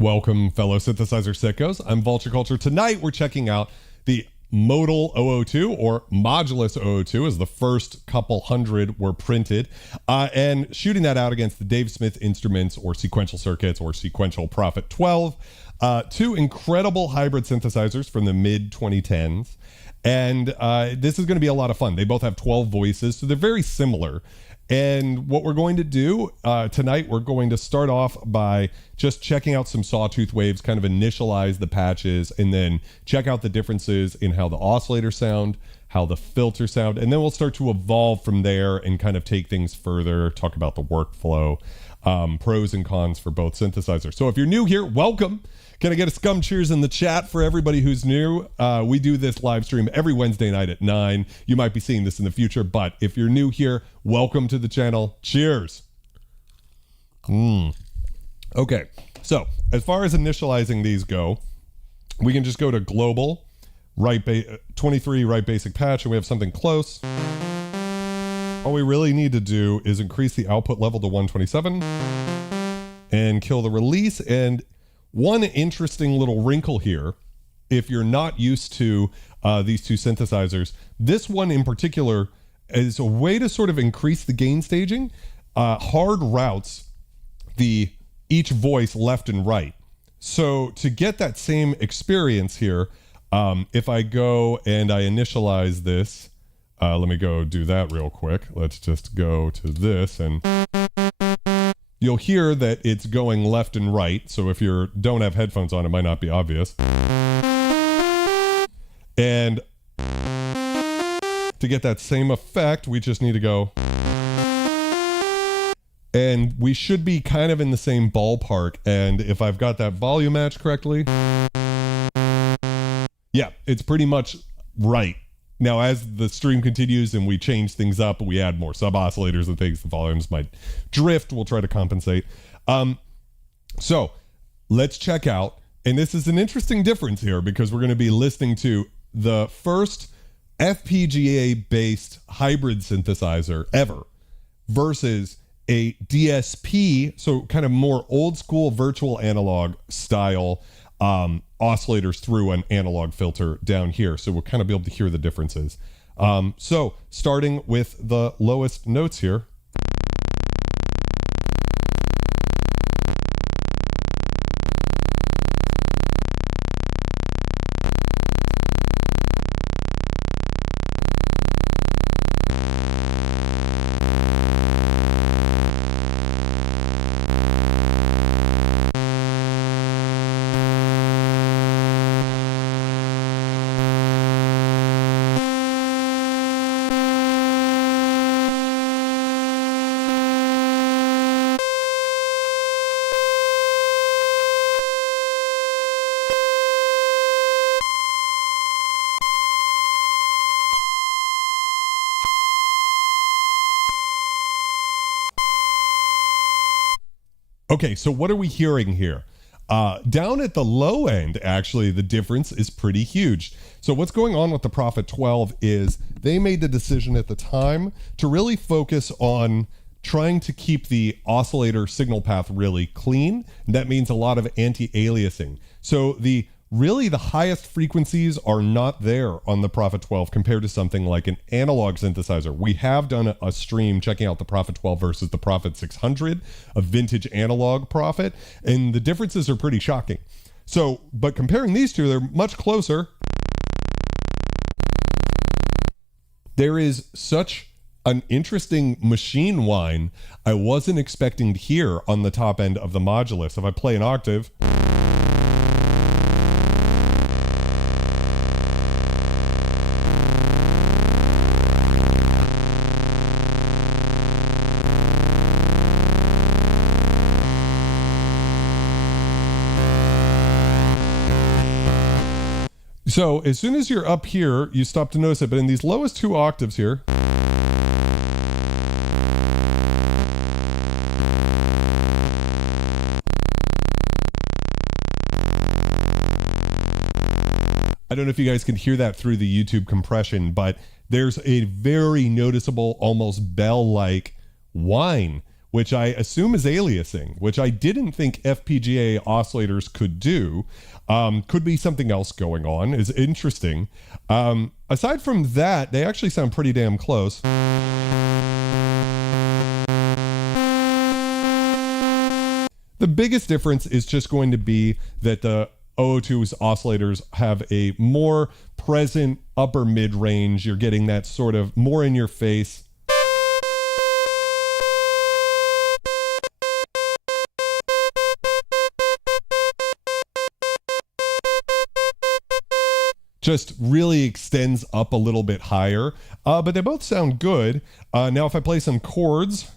Welcome, fellow synthesizer sickos. I'm Vulture Culture. Tonight, we're checking out the Modal 002 or Modulus 002 as the first couple hundred were printed, and shooting that out against the Dave Smith Instruments or Sequential Circuits or Sequential Prophet 12, two incredible hybrid synthesizers from the mid 2010s. And this is going to be a lot of fun. They both have 12 voices, so they're very similar. And what we're going to do tonight, we're going to start off by just checking out some sawtooth waves, kind of initialize the patches, and then check out the differences in how the oscillators sound, how the filters sound, and then we'll start to evolve from there and kind of take things further, talk about the workflow, pros and cons for both synthesizers. So if you're new here, welcome. Can I get a scum cheers in the chat for everybody who's new? We do this live stream every Wednesday night at 9. You might be seeing this in the future, but if you're new here, welcome to the channel. Cheers. Okay, so as far as initializing these go, we can just go to global, 23, write basic patch, and we have something close. All we really need to do is increase the output level to 127 and kill the release. And one interesting little wrinkle here, if you're not used to these two synthesizers, this one in particular is a way to sort of increase the gain staging, hard routes each voice left and right. So to get that same experience here, if I go and I initialize this, let me go do that real quick. Let's just go to this, and you'll hear that it's going left and right. So if you don't have headphones on, it might not be obvious. And to get that same effect, we just need to go. And we should be kind of in the same ballpark. And if I've got that volume match correctly, yeah, it's pretty much right. Now, as the stream continues and we change things up, we add more sub-oscillators and things, the volumes might drift. We'll try to compensate. So let's check out, and this is an interesting difference here because we're going to be listening to the first FPGA-based hybrid synthesizer ever versus a DSP, so kind of more old school virtual analog style oscillators through an analog filter down here. So we'll kind of be able to hear the differences. So starting with the lowest notes here. Okay, so what are we hearing here? Down at the low end, actually, the difference is pretty huge. So what's going on with the Prophet 12 is they made the decision at the time to really focus on trying to keep the oscillator signal path really clean. And that means a lot of anti-aliasing. So really the highest frequencies are not there on the Prophet 12 compared to something like an analog synthesizer. We have done a stream checking out the Prophet 12 versus the Prophet 600, a vintage analog Prophet, and the differences are pretty shocking. So, but comparing these two, they're much closer. There is such an interesting machine whine I wasn't expecting to hear on the top end of the Modulus. If I play an octave, so as soon as you're up here, you stop to notice it, but in these lowest two octaves here, I don't know if you guys can hear that through the YouTube compression, but there's a very noticeable, almost bell-like whine which I assume is aliasing, which I didn't think FPGA oscillators could do. Could be something else going on. Is interesting. Aside from that, they actually sound pretty damn close. The biggest difference is just going to be that the 002's oscillators have a more present upper mid range. You're getting that sort of more in your face. Just really extends up a little bit higher, but they both sound good. Now if I play some chords,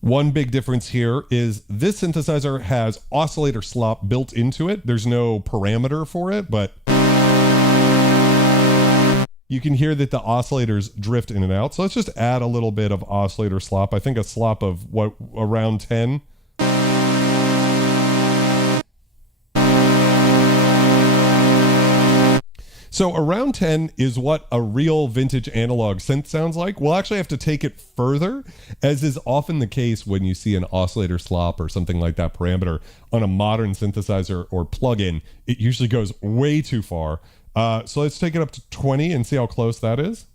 one big difference here is this synthesizer has oscillator slop built into it. There's no parameter for it, but you can hear that the oscillators drift in and out. So let's just add a little bit of oscillator slop. I think a slop of what, around 10. So around 10 is what a real vintage analog synth sounds like. We'll actually have to take it further, as is often the case when you see an oscillator slop or something like that parameter on a modern synthesizer or plugin. It usually goes way too far. So let's take it up to 20 and see how close that is.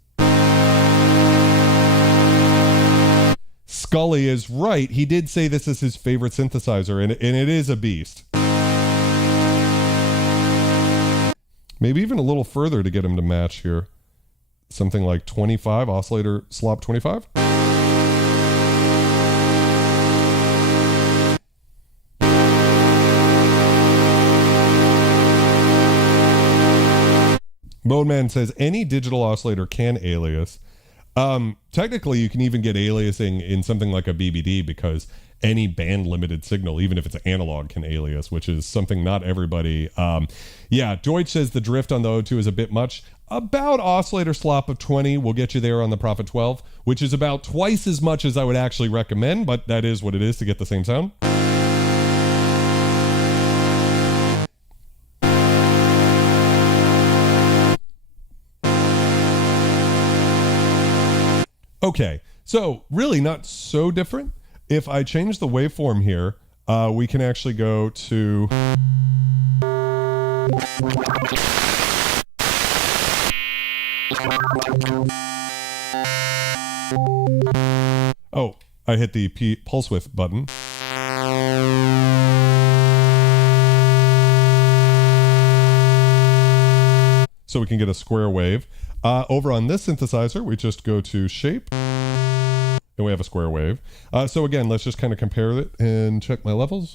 Scully is right. He did say this is his favorite synthesizer, and it is a beast. Maybe even a little further to get him to match here. Something like 25, oscillator slop 25. Modeman says any digital oscillator can alias. Technically, you can even get aliasing in something like a BBD because any band limited signal, even if it's analog, can alias, which is something not everybody. Yeah, Deutsch says the drift on the O2 is a bit much. About oscillator slop of 20 will get you there on the Prophet 12, which is about twice as much as I would actually recommend, but that is what it is to get the same sound. Okay, so really not so different. If I change the waveform here, we can actually go to... Oh, I hit the pulse width button. So we can get a square wave. Over on this synthesizer, we just go to shape. And we have a square wave. So again, let's just kind of compare it and check my levels.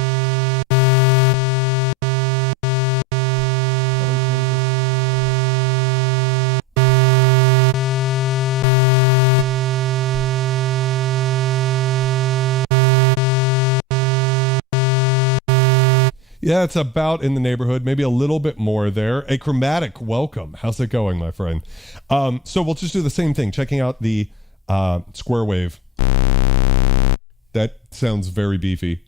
Yeah, it's about in the neighborhood, maybe a little bit more there. A chromatic, welcome. How's it going, my friend? So we'll just do the same thing, checking out the square wave. That sounds very beefy.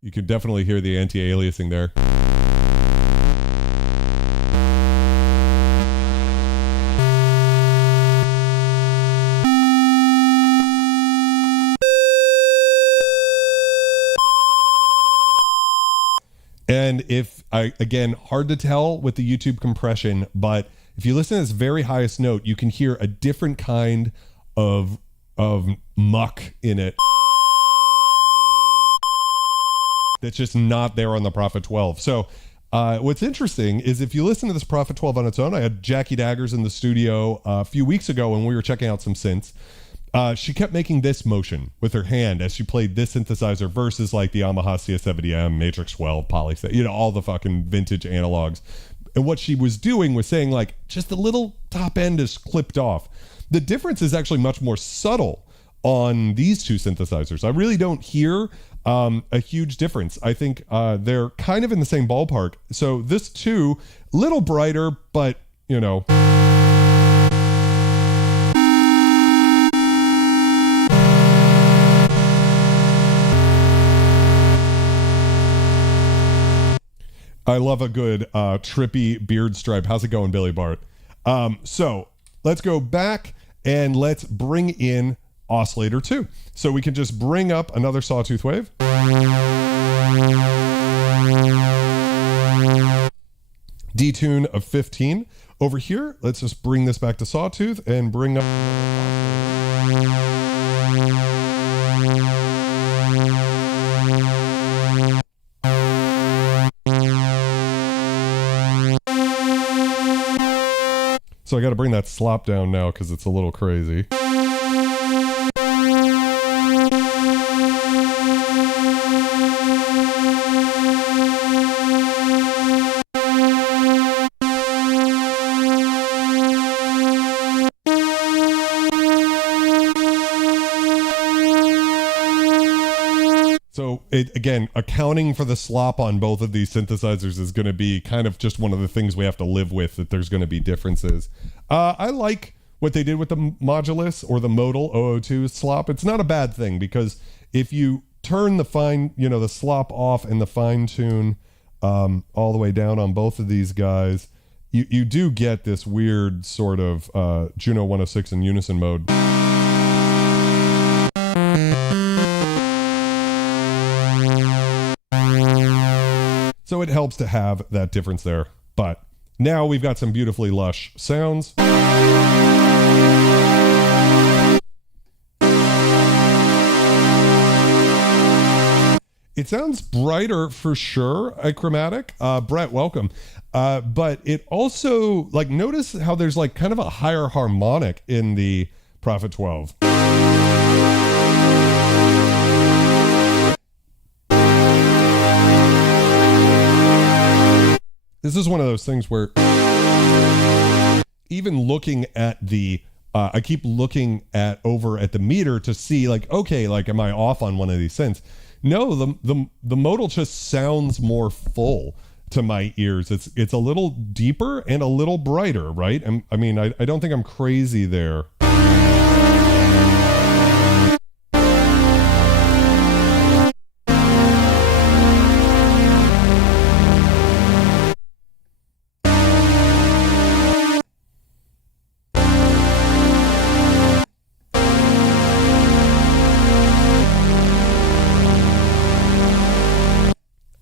You can definitely hear the anti-aliasing there. And again, hard to tell with the YouTube compression, but if you listen to this very highest note, you can hear a different kind of muck in it that's just not there on the Prophet 12. So what's interesting is if you listen to this Prophet 12 on its own, I had Jackie Daggers in the studio a few weeks ago when we were checking out some synths. She kept making this motion with her hand as she played this synthesizer versus like the Yamaha CS70M, Matrix 12, Poly, all the fucking vintage analogs. And what she was doing was saying like, just the little top end is clipped off. The difference is actually much more subtle on these two synthesizers. I really don't hear a huge difference. I think they're kind of in the same ballpark. So this too, little brighter, but you know. I love a good trippy beard stripe. How's it going, Billy Bart? So let's go back and let's bring in oscillator 2. So we can just bring up another sawtooth wave. Detune of 15. Over here, let's just bring this back to sawtooth and bring up. So I got to bring that slop down now because it's a little crazy. So again, accounting for the slop on both of these synthesizers is going to be kind of just one of the things we have to live with, that there's going to be differences. I like what they did with the modulus or the modal 002 slop. It's not a bad thing because if you turn the fine, the slop off and the fine tune all the way down on both of these guys, you do get this weird sort of Juno 106 in unison mode. So it helps to have that difference there. But now we've got some beautifully lush sounds. It sounds brighter for sure, chromatic. Brett, welcome. But it also, notice how there's kind of a higher harmonic in the Prophet 12. This is one of those things where even looking at the, I keep looking over at the meter to see am I off on one of these synths? No, the modal just sounds more full to my ears. It's a little deeper and a little brighter, right? I don't think I'm crazy there.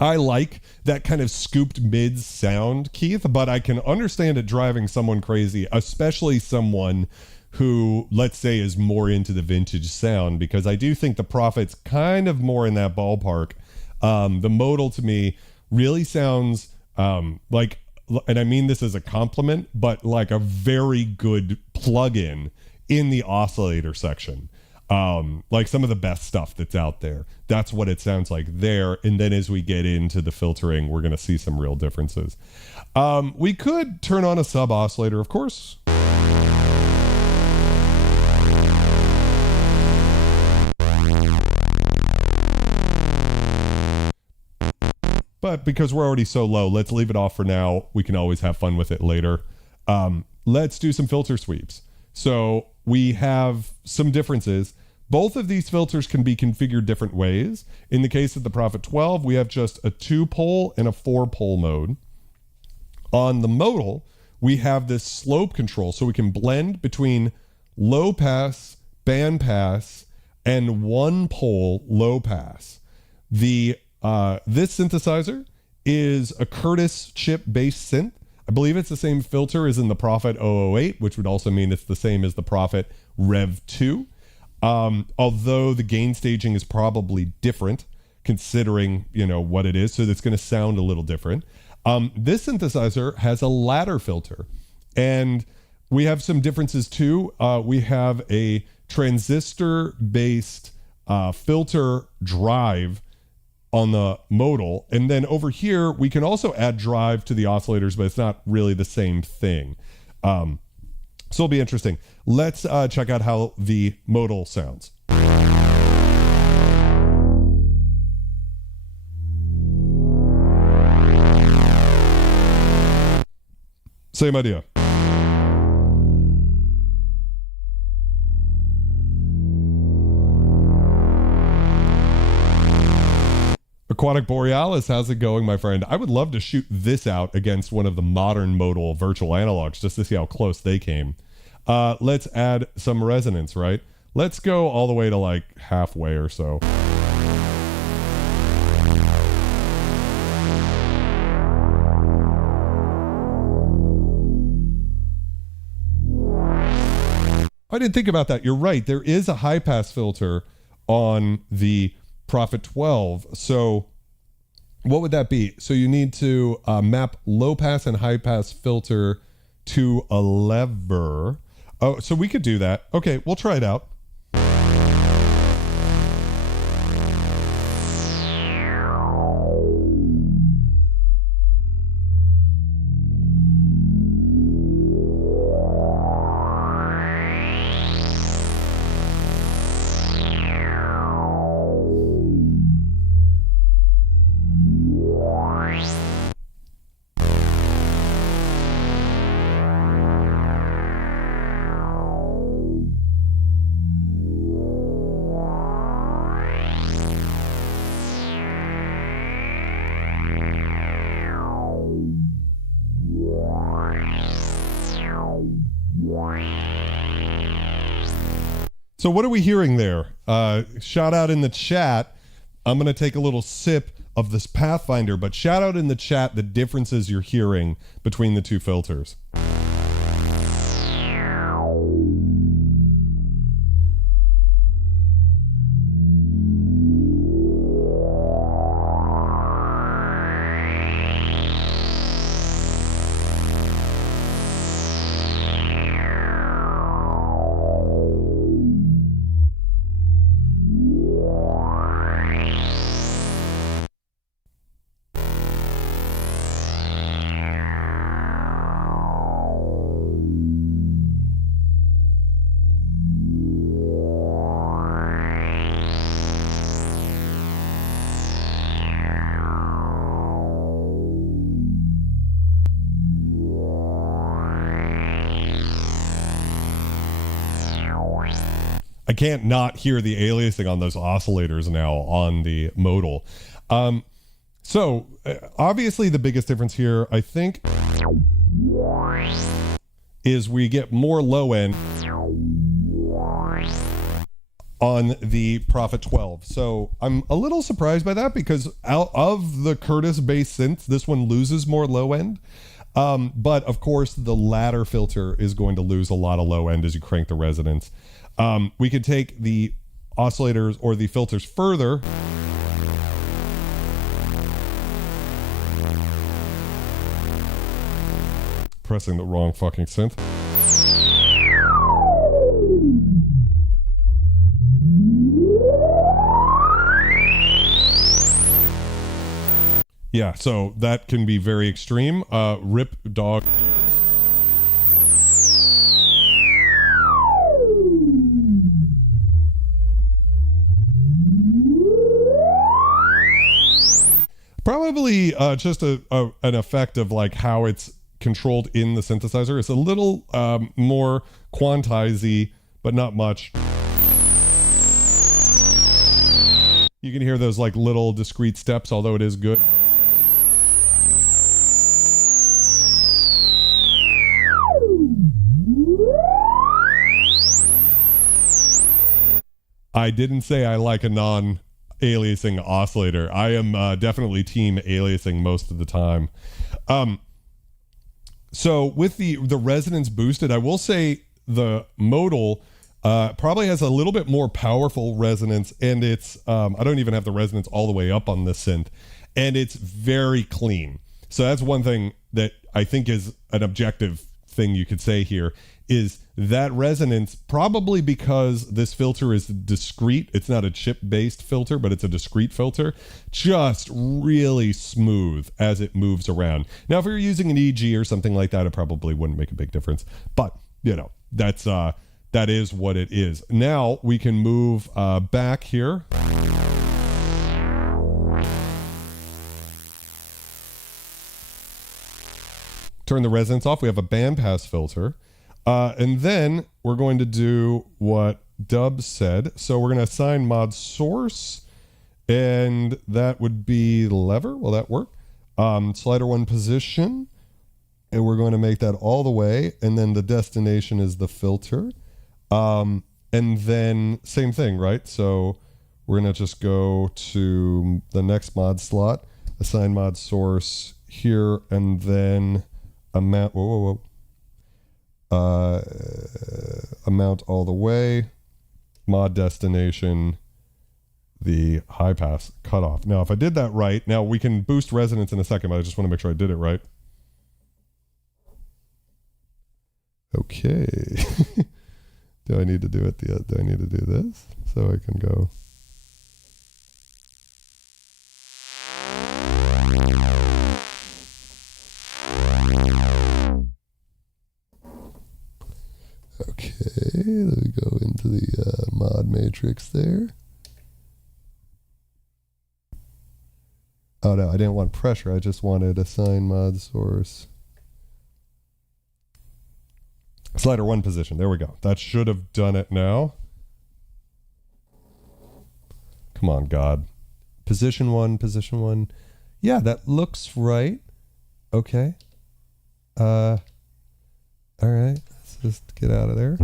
I like that kind of scooped mid sound, Keith, but I can understand it driving someone crazy, especially someone who, let's say, is more into the vintage sound, because I do think the Prophet's kind of more in that ballpark. The modal to me really sounds like, and I mean this as a compliment, but like a very good plug-in in the oscillator section. Like some of the best stuff that's out there. That's what it sounds like there. And then as we get into the filtering, we're going to see some real differences. We could turn on a sub-oscillator, of course. But because we're already so low, let's leave it off for now. We can always have fun with it later. Let's do some filter sweeps. So we have some differences. Both of these filters can be configured different ways. In the case of the Prophet 12, we have just a 2-pole and a 4-pole mode. On the modal, we have this slope control, so we can blend between low pass, band pass, and 1-pole low pass. This synthesizer is a Curtis chip-based synth. I believe it's the same filter as in the Prophet 008, which would also mean it's the same as the Prophet Rev 2. Although the gain staging is probably different considering, what it is. So it's going to sound a little different. This synthesizer has a ladder filter, and we have some differences too. We have a transistor based, filter drive on the modal. And then over here, we can also add drive to the oscillators, but it's not really the same thing. So it'll be interesting. Let's check out how the modal sounds. Same idea. Aquatic Borealis, how's it going, my friend? I would love to shoot this out against one of the modern modal virtual analogs just to see how close they came. Let's add some resonance, right? Let's go all the way to like halfway or so. I didn't think about that. You're right. There is a high pass filter on the Prophet 12. So what would that be? So you need to map low pass and high pass filter to a lever. Oh, so we could do that. Okay, we'll try it out. So what are we hearing there? Shout out in the chat. I'm going to take a little sip of this Pathfinder, but shout out in the chat the differences you're hearing between the two filters. I can't not hear the aliasing on those oscillators now on the modal. So obviously the biggest difference here, I think, is we get more low end on the Prophet 12. So I'm a little surprised by that because out of the Curtis based synths, this one loses more low end. But of course the ladder filter is going to lose a lot of low end as you crank the resonance. We could take the oscillators or the filters further. Pressing the wrong fucking synth. Yeah, so that can be very extreme. Rip dog. Probably just an effect of like how it's controlled in the synthesizer. It's a little more quantizy, but not much. You can hear those like little discrete steps, although it is good. I didn't say I like a non-aliasing oscillator. I am definitely team aliasing most of the time. So with the resonance boosted, I will say the modal probably has a little bit more powerful resonance, and it's I don't even have the resonance all the way up on this synth, and it's very clean. So that's one thing that I think is an objective thing you could say here, is that resonance, probably because this filter is discrete. It's not a chip-based filter, but it's a discrete filter. Just really smooth as it moves around. Now, if you're using an EG or something like that, it probably wouldn't make a big difference. But, you know, that is what it is. Now, we can move back here. Turn the resonance off. We have a bandpass filter. And then we're going to do what Dub said. So we're going to assign mod source And that would be lever. Will that work? Slider 1 position. And we're going to make that all the way. And then the destination is the filter. And then same thing, right? So we're going to just go to the next mod slot, assign mod source here, and then amount, amount all the way, mod destination, the high pass cutoff. Now, if I did that right, now we can boost resonance in a second, but I just want to make sure I did it right. Okay. Do I need to do it? Do I need to do this so I can go? Okay, let me go into the mod matrix there. Oh no, I didn't want pressure. I just wanted assign mod source. Slider 1 position. There we go. That should have done it now. Come on, God. Position 1, position 1. Yeah, that looks right. Okay. All right. Let's just get out of there.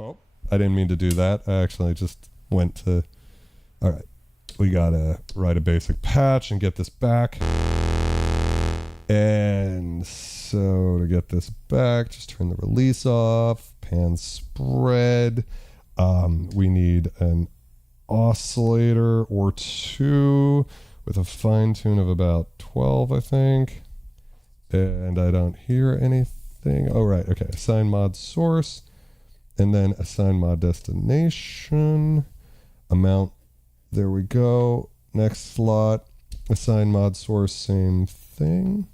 Oh, I didn't mean to do that. I actually just went to... All right. We got to write a basic patch and get this back. And so to get this back, just turn the release off, pan spread. We need an oscillator or two with a fine tune of about 12, I think. And I don't hear anything. Oh, right. Okay. Assign mod source and then assign mod destination. Amount. There we go. Next slot. Assign mod source. Same thing.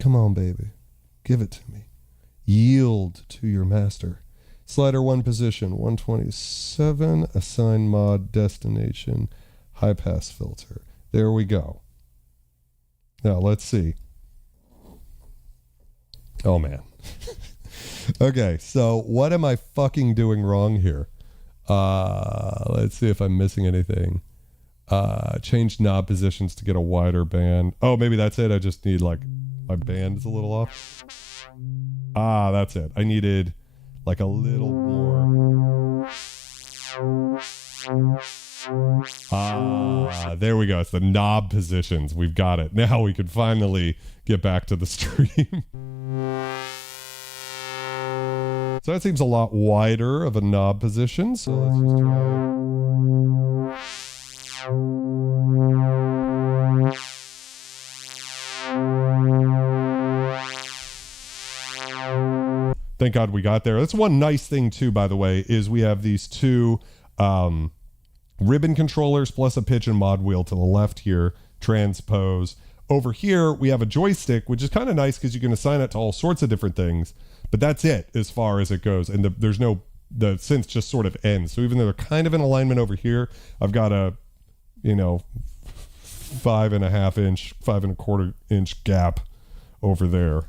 Come on, baby. Give it to me. Yield to your master. Slider 1 position, 127. Assign mod destination. High pass filter. There we go. Now, let's see. Oh, man. Okay, so what am I fucking doing wrong here? Let's see if I'm missing anything. Change knob positions to get a wider band. Oh, maybe that's it. I just need, like, my band is a little off. Ah, that's it. I needed, like, a little more. Ah, there we go. It's the knob positions. We've got it. Now we can finally get back to the stream. So that seems a lot wider of a knob position. So let's just try. Thank God we got there. That's one nice thing too, by the way, is we have these two ribbon controllers plus a pitch and mod wheel to the left here, transpose. Over here, we have a joystick, which is kind of nice because you can assign it to all sorts of different things, but that's it as far as it goes. And there's no, the synth just sort of ends. So even though they're kind of in alignment over here, I've got a, 5.5 inch, 5.25 inch gap over there.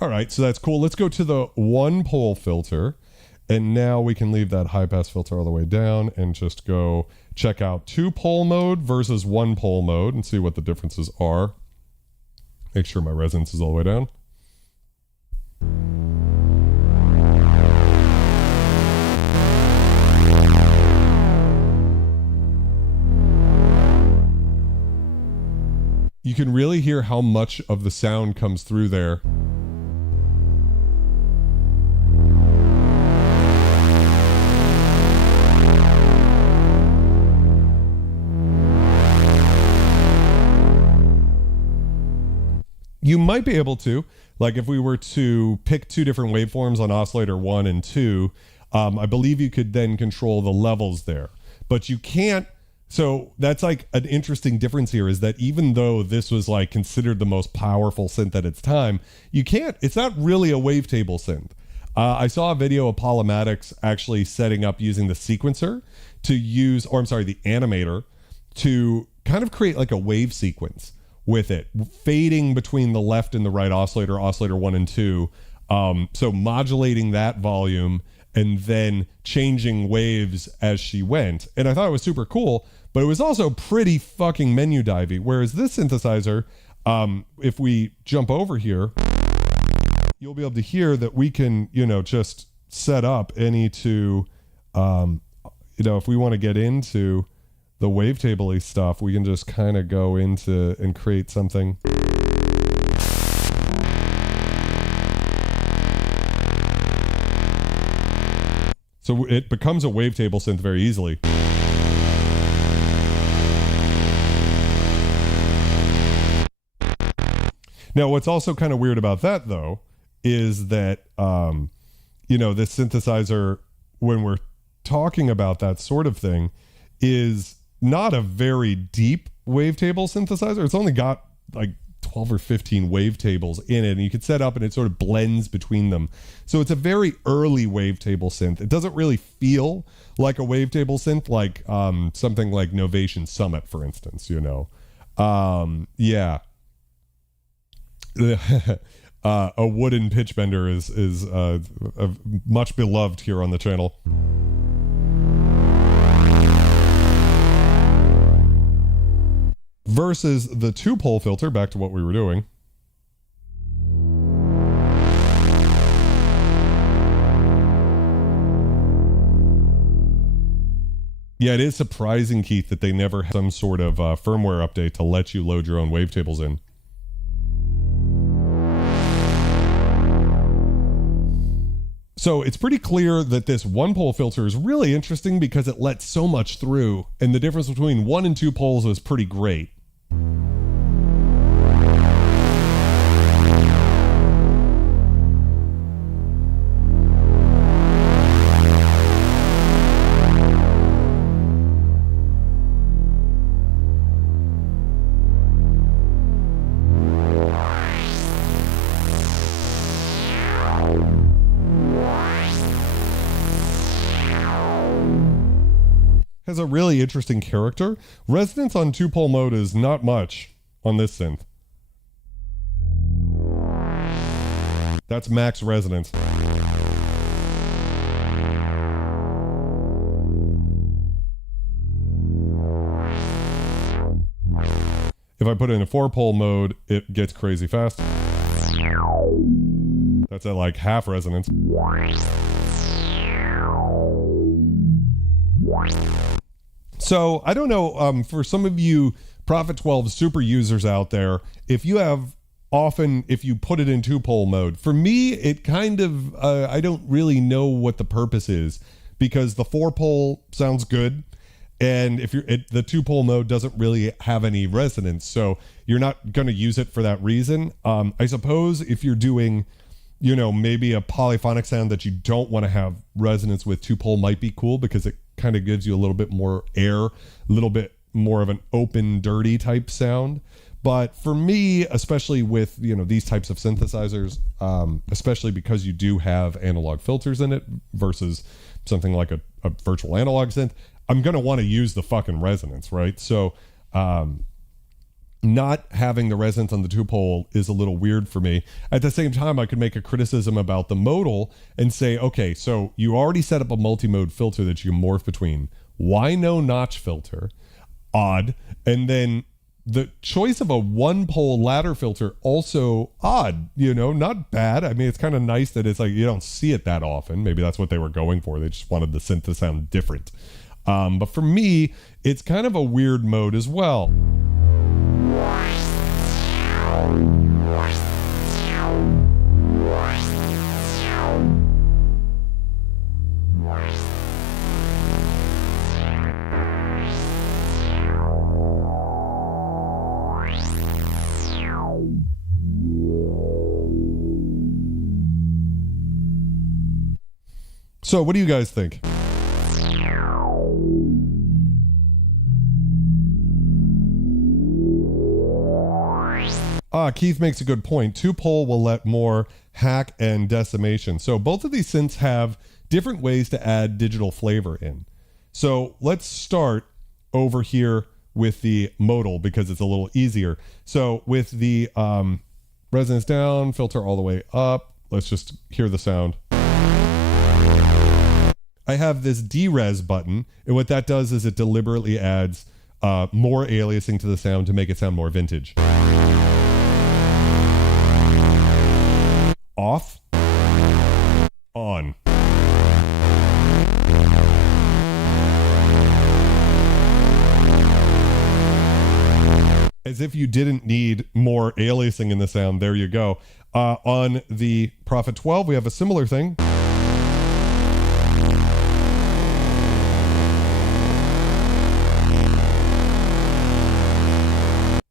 All right, so that's cool. Let's go to the one pole filter. And now we can leave that high pass filter all the way down and just go check out 2-pole mode versus 1-pole mode and see what the differences are. Make sure my resonance is all the way down. You can really hear how much of the sound comes through there. You might be able to, like if we were to pick two different waveforms on oscillator 1 and 2, I believe you could then control the levels there. But you can't, so that's like an interesting difference here is that even though this was like considered the most powerful synth at its time, you can't, it's not really a wavetable synth. I saw a video of Polymatics actually setting up using the sequencer to use, or I'm sorry, the animator to kind of create like a wave sequence with it, fading between the left and the right oscillator, oscillator 1 and 2. So modulating that volume and then changing waves as she went. And I thought it was super cool, but it was also pretty fucking menu divey. Whereas this synthesizer, if we jump over here, you'll be able to hear that we can, just set up any to, if we want to get into the wavetable-y stuff, we can just kind of go into and create something. So it becomes a wavetable synth very easily. Now, what's also kind of weird about that, though, is that, this synthesizer, when we're talking about that sort of thing, is not a very deep wavetable synthesizer. It's only got like 12 or 15 wavetables in it, and you can set up and it sort of blends between them. So it's a very early wavetable synth. It doesn't really feel like a wavetable synth, like something like Novation Summit, for instance, yeah. A wooden pitch bender is much beloved here on the channel. Versus the 2-pole filter, back to what we were doing. Yeah, it is surprising, Keith, that they never had some sort of firmware update to let you load your own wavetables in. So it's pretty clear that this 1-pole filter is really interesting because it lets so much through, and the difference between 1 and 2 poles is pretty great. Has a really interesting character. Resonance on 2-pole mode is not much on this synth. That's max resonance. If I put it in a 4-pole mode, it gets crazy fast. That's at like half resonance. So I don't know, for some of you Prophet 12 super users out there, if you put it in 2-pole mode, for me, it kind of, I don't really know what the purpose is, because the 4-pole sounds good. And if the 2-pole mode doesn't really have any resonance, so you're not going to use it for that reason. I suppose if you're doing, maybe a polyphonic sound that you don't want to have resonance with, 2-pole might be cool because it kind of gives you a little bit more air, a little bit more of an open, dirty type sound. But for me, especially with, these types of synthesizers, especially because you do have analog filters in it versus something like a virtual analog synth, I'm going to want to use the fucking resonance, right? So not having the resonance on the 2-pole is a little weird for me. At the same time, I could make a criticism about the modal and say, okay, so you already set up a multi-mode filter that you can morph between. Why no notch filter? Odd. And then the choice of a 1-pole ladder filter, also odd, not bad. I mean, it's kind of nice that it's like, you don't see it that often. Maybe that's what they were going for. They just wanted the synth to sound different. But for me, it's kind of a weird mode as well. So what do you guys think? Keith makes a good point. Two-pole will let more hack and decimation. So both of these synths have different ways to add digital flavor in. So let's start over here with the modal because it's a little easier. So with the resonance down, filter all the way up, let's just hear the sound. I have this DeRez button, and what that does is it deliberately adds more aliasing to the sound to make it sound more vintage. Off, on. As if you didn't need more aliasing in the sound, there you go. On the Prophet 12, we have a similar thing.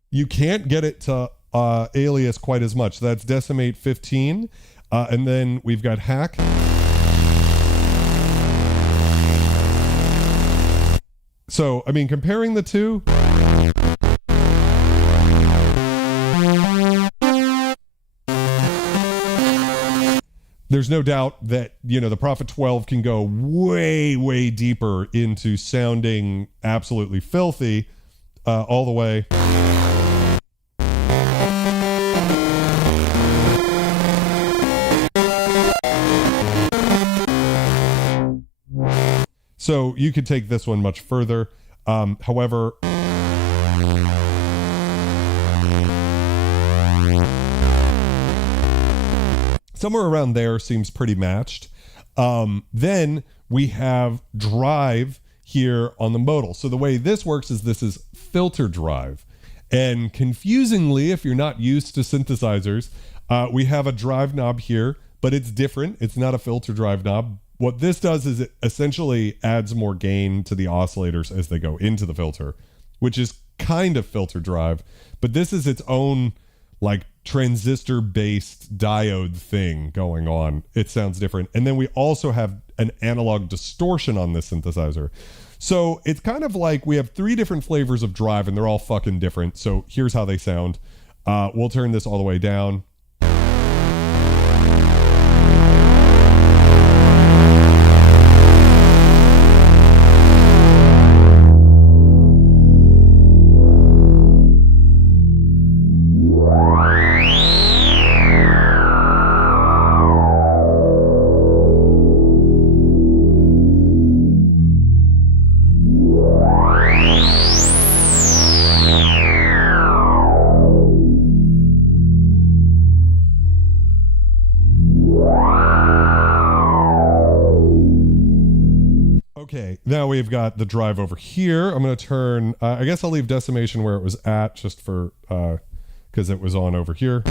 You can't get it to alias quite as much. That's Decimate 15. And then we've got hack. So, I mean, comparing the two, there's no doubt that, you know, the Prophet 12 can go way, way deeper into sounding absolutely filthy all the way. So you could take this one much further. However, somewhere around there seems pretty matched. Then we have drive here on the modal. So the way this works is this is filter drive. And confusingly, if you're not used to synthesizers, we have a drive knob here, but it's different. It's not a filter drive knob. What this does is it essentially adds more gain to the oscillators as they go into the filter, which is kind of filter drive, but this is its own like transistor-based diode thing going on. It sounds different. And then we also have an analog distortion on this synthesizer. So it's kind of like we have three different flavors of drive and they're all fucking different. So here's how they sound. We'll turn this all the way down. Okay, now we've got the drive over here. I'm going to turn, I guess I'll leave decimation where it was at just for, because it was on over here.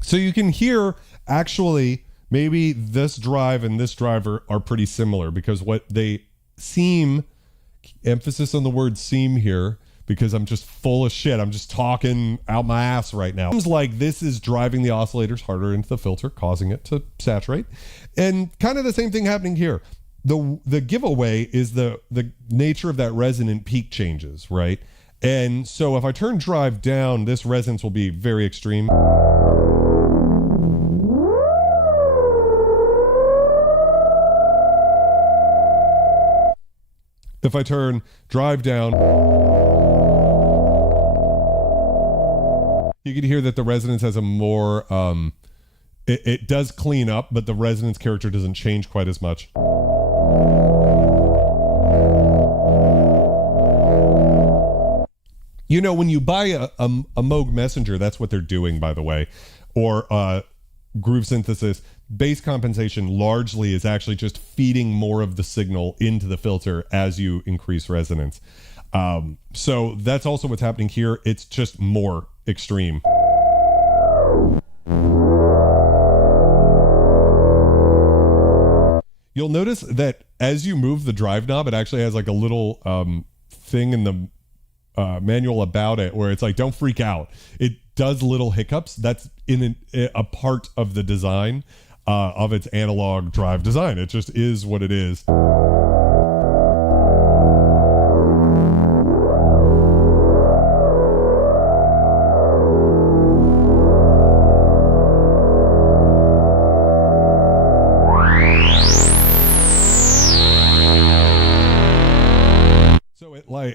So you can hear, actually, maybe this drive and this driver are pretty similar because what they seem, emphasis on the word seem here, because I'm just full of shit. I'm just talking out my ass right now. It seems like this is driving the oscillators harder into the filter, causing it to saturate. And kind of the same thing happening here. The giveaway is the nature of that resonant peak changes, right? And so if I turn drive down, this resonance will be very extreme. If I turn drive down, you can hear that the resonance has a more, it does clean up, but the resonance character doesn't change quite as much. You know, when you buy a Moog Messenger, that's what they're doing, by the way, or Groove Synthesis, bass compensation largely is actually just feeding more of the signal into the filter as you increase resonance. So that's also what's happening here. It's just more extreme. You'll notice that as you move the drive knob, it actually has like a little thing in the manual about it where it's like, don't freak out. It does little hiccups. That's in a part of the design of its analog drive design. It just is what it is.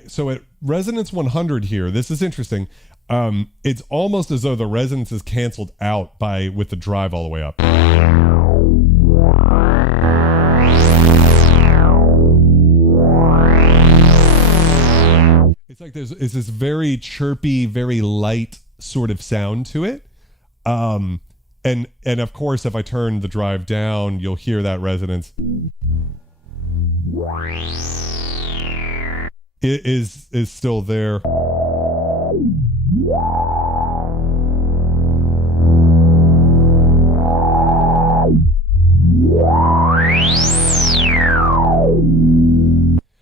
So at resonance 100 here, this is interesting. It's almost as though the resonance is canceled out with the drive all the way up. It's like there's this very chirpy, very light sort of sound to it. And of course, if I turn the drive down, you'll hear that resonance. It is still there.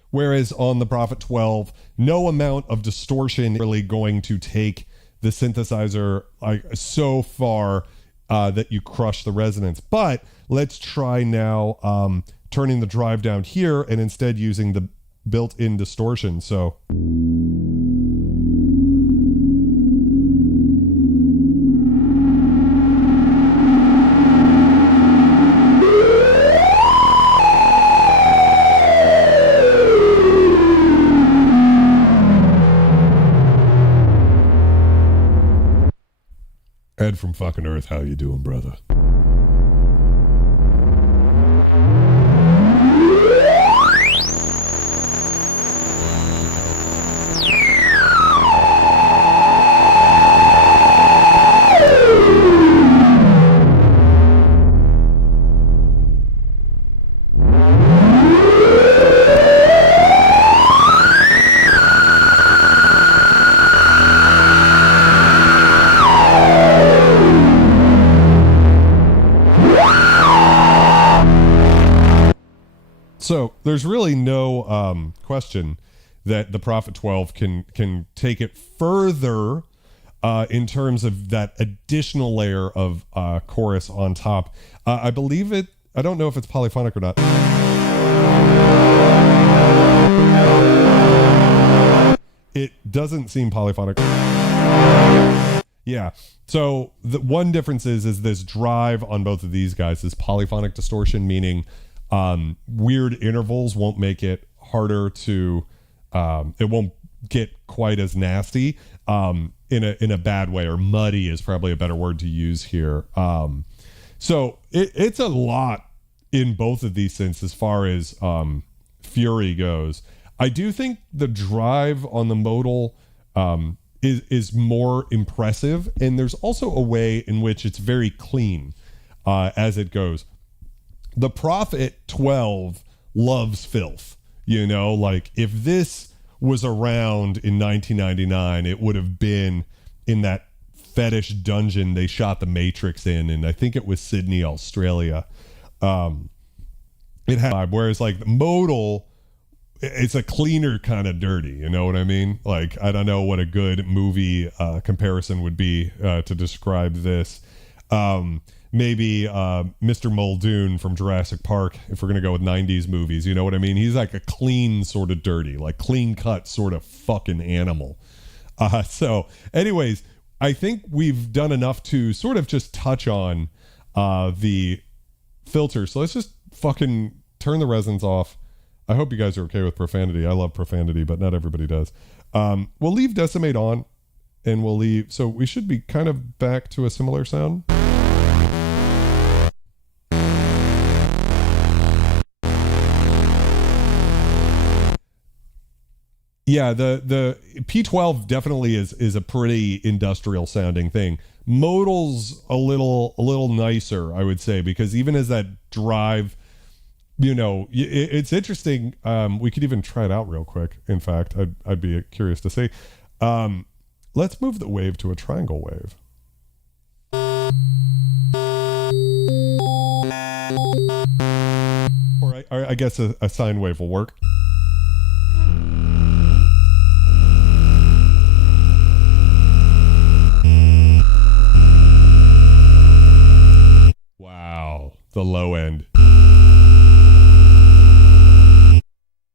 Whereas on the Prophet 12, no amount of distortion is really going to take the synthesizer like so far that you crush the resonance. But let's try now turning the drive down here and instead using the built-in distortion. So Ed from fucking Earth, how you doing, brother? So there's really no question that the Prophet 12 can take it further in terms of that additional layer of chorus on top. I believe it. I don't know if it's polyphonic or not. It doesn't seem polyphonic. Yeah. So the one difference is this drive on both of these guys is polyphonic distortion, meaning weird intervals won't make it harder to, it won't get quite as nasty in a bad way, or muddy is probably a better word to use here. So it's a lot in both of these synths as far as fury goes. I do think the drive on the modal is more impressive, and there's also a way in which it's very clean as it goes. The Prophet 12 loves filth, you know, like if this was around in 1999, it would have been in that fetish dungeon they shot The Matrix in, and I think it was Sydney, Australia. It had, whereas like the modal, it's a cleaner kind of dirty, you know what I mean? Like, I don't know what a good movie comparison would be to describe this. Maybe Mr. Muldoon from Jurassic Park, if we're going to go with 90s movies, you know what I mean? He's like a clean sort of dirty, like clean cut sort of fucking animal. So anyways, I think we've done enough to sort of just touch on the filter. So let's just fucking turn the resonance off. I hope you guys are okay with profanity. I love profanity, but not everybody does. We'll leave Decimate on, and we'll leave. So we should be kind of back to a similar sound. Yeah, the P12 definitely is a pretty industrial sounding thing. Modal's a little nicer, I would say, because even as that drive, it's interesting. We could even try it out real quick. In fact, I'd be curious to see. Let's move the wave to a triangle wave. Or I guess a sine wave will work. Wow, the low end.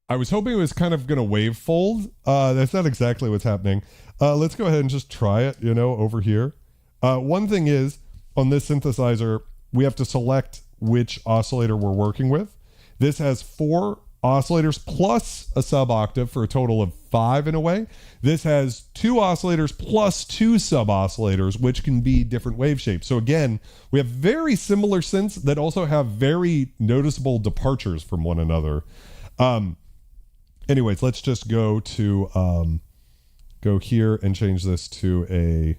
I was hoping it was kind of going to wave fold. That's not exactly what's happening. Let's go ahead and just try it, over here. One thing is, on this synthesizer, we have to select which oscillator we're working with. This has 4 oscillators plus a sub-octave for a total of 5 in a way. This has 2 oscillators plus 2 sub-oscillators, which can be different wave shapes. So again, we have very similar synths that also have very noticeable departures from one another. Anyways, let's just go here and change this to a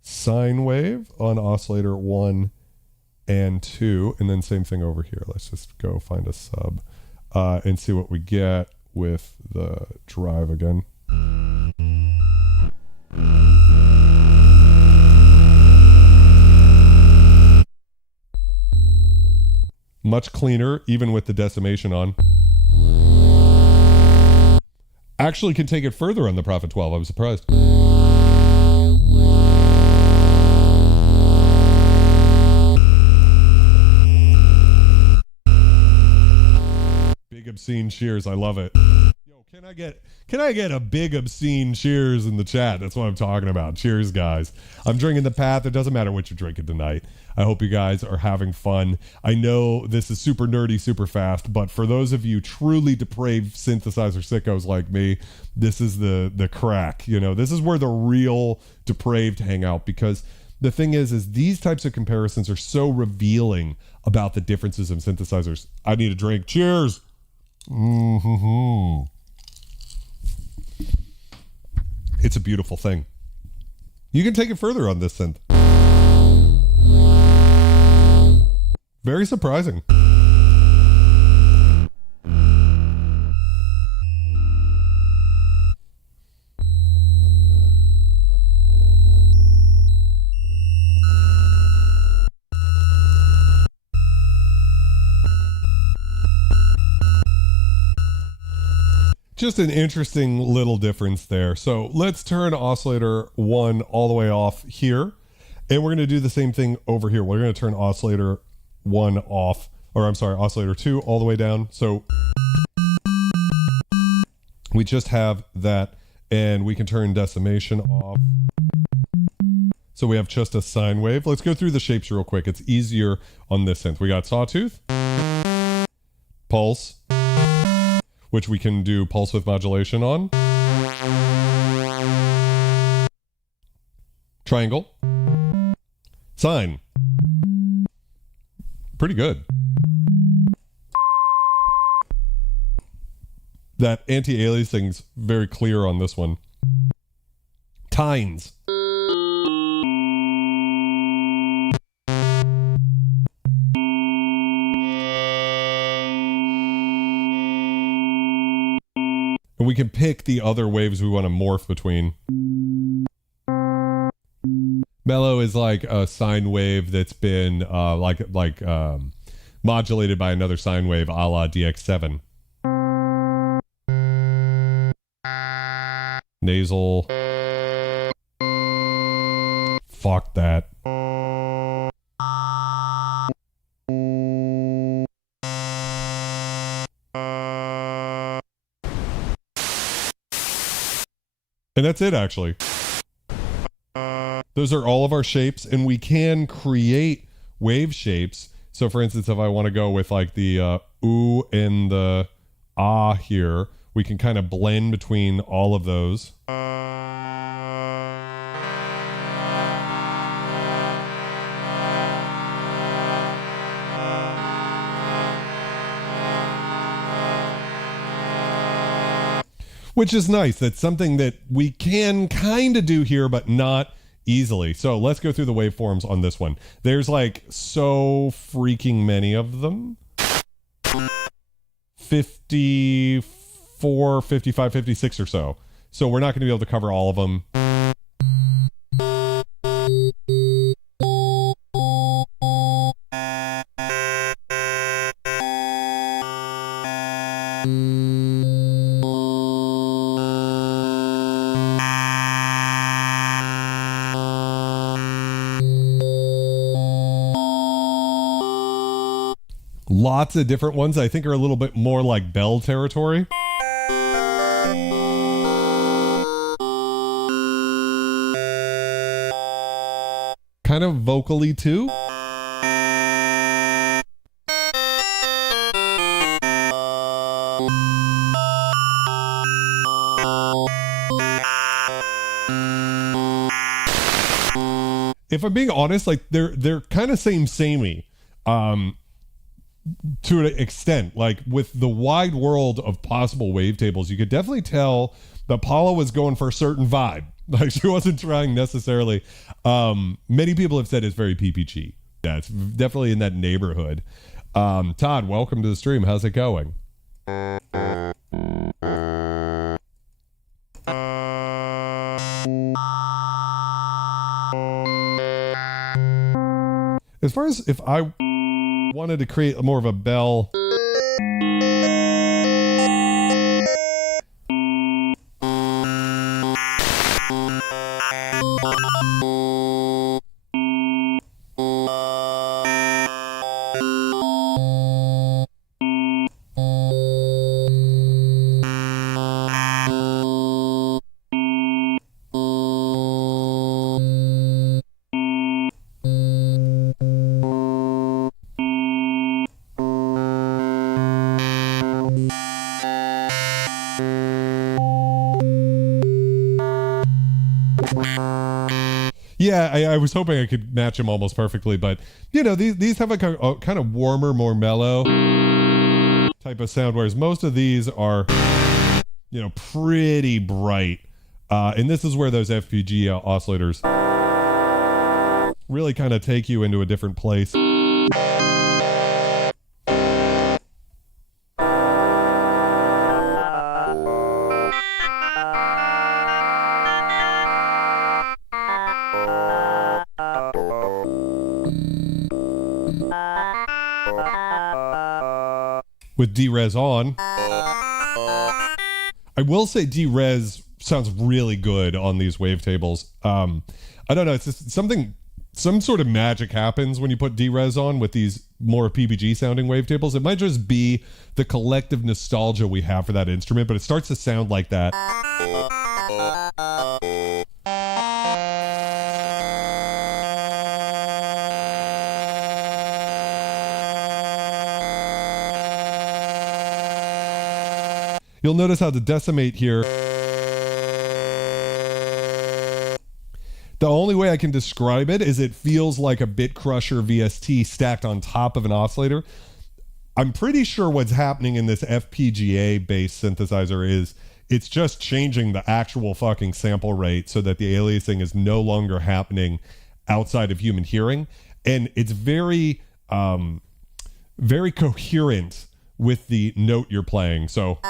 sine wave on oscillator 1 and 2, and then same thing over here. Let's just go find a sub and see what we get with the drive again. Much cleaner, even with the decimation on. Actually can take it further on the Prophet 12. I'm surprised. Big obscene cheers. I love it. Yo, can I get a big obscene cheers in the chat? That's what I'm talking about. Cheers, guys. I'm drinking the Path. It doesn't matter what you're drinking tonight. I hope you guys are having fun. I know this is super nerdy, super fast, but for those of you truly depraved synthesizer sickos like me, this is the crack. This is where the real depraved hang out, because the thing is these types of comparisons are so revealing about the differences in synthesizers. I need a drink. Cheers. Mm-hmm. It's a beautiful thing. You can take it further on this synth. Very surprising. Just an interesting little difference there. So let's turn oscillator 1 all the way off here. And we're going to do the same thing over here. We're going to turn oscillator 1 off, or I'm sorry, oscillator 2 all the way down. So we just have that, and we can turn decimation off. So we have just a sine wave. Let's go through the shapes real quick. It's easier on this synth. We got sawtooth, pulse, which we can do pulse with modulation on. Triangle. Sine. Pretty good. That anti-aliasing's very clear on this one. Tines. And we can pick the other waves we want to morph between. Mellow is like a sine wave that's been modulated by another sine wave, a la DX7. Nasal. Fuck that. And that's it, actually. Those are all of our shapes, and we can create wave shapes. So for instance, if I want to go with like the ooh and the ah here, we can kind of blend between all of those. which is nice. That's something that we can kind of do here, but not easily. So let's go through the waveforms on this one. There's like so freaking many of them. 54, 55, 56 or so. So we're not going to be able to cover all of them. Lots of different ones I think are a little bit more like bell territory. Kind of vocally too. If I'm being honest, like they're kind of samey. To an extent, like with the wide world of possible wavetables, you could definitely tell that Paula was going for a certain vibe. Like she wasn't trying necessarily. Many people have said it's very PPG. Yeah, it's definitely in that neighborhood. Todd, welcome to the stream. How's it going? As far as if I wanted to create more of a bell, yeah, I was hoping I could match them almost perfectly, but you know, these have a kind of warmer, more mellow type of sound, whereas most of these are, you know, pretty bright. And this is where those FPG oscillators really kind of take you into a different place. With DeRez on. I will say DeRez sounds really good on these wavetables. I don't know, it's just some sort of magic happens when you put DeRez on with these more PPG sounding wavetables. It might just be the collective nostalgia we have for that instrument, but it starts to sound like that. You'll notice how the Decimate here, the only way I can describe it is it feels like a Bit Crusher VST stacked on top of an oscillator. I'm pretty sure what's happening in this FPGA based synthesizer is it's just changing the actual fucking sample rate so that the aliasing is no longer happening outside of human hearing. And it's very, very coherent with the note you're playing. So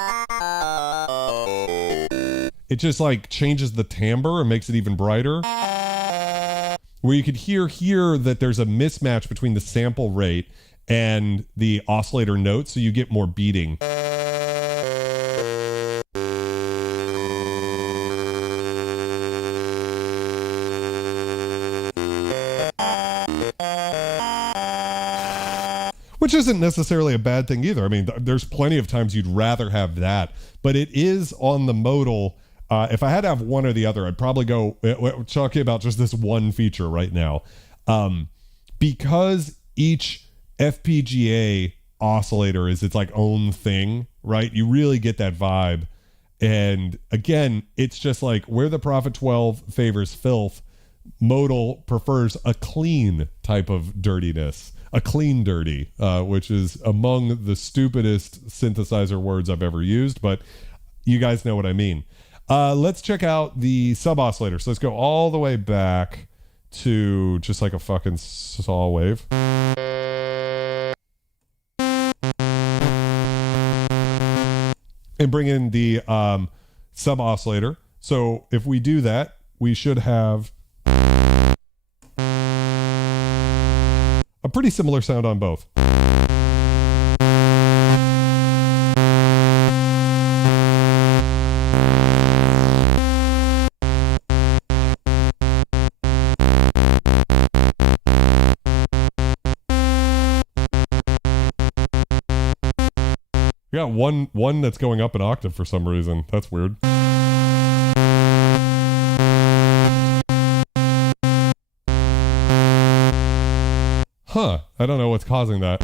it just like changes the timbre and makes it even brighter. Where you could hear here that there's a mismatch between the sample rate and the oscillator notes, so you get more beating. Which isn't necessarily a bad thing either. I mean, there's plenty of times you'd rather have that, but it is on the modal. If I had to have one or the other, I'd probably go, we're talking about just this one feature right now. Because each FPGA oscillator is its like own thing, right? You really get that vibe. And again, it's just like where the Prophet 12 favors filth, Modal prefers a clean type of dirtiness. A clean dirty, which is among the stupidest synthesizer words I've ever used. But you guys know what I mean. Let's check out the sub-oscillator. So let's go all the way back to just like a fucking saw wave. And bring in the sub-oscillator. So if we do that, we should have a pretty similar sound on both. We got one that's going up an octave for some reason. That's weird. Huh. I don't know what's causing that.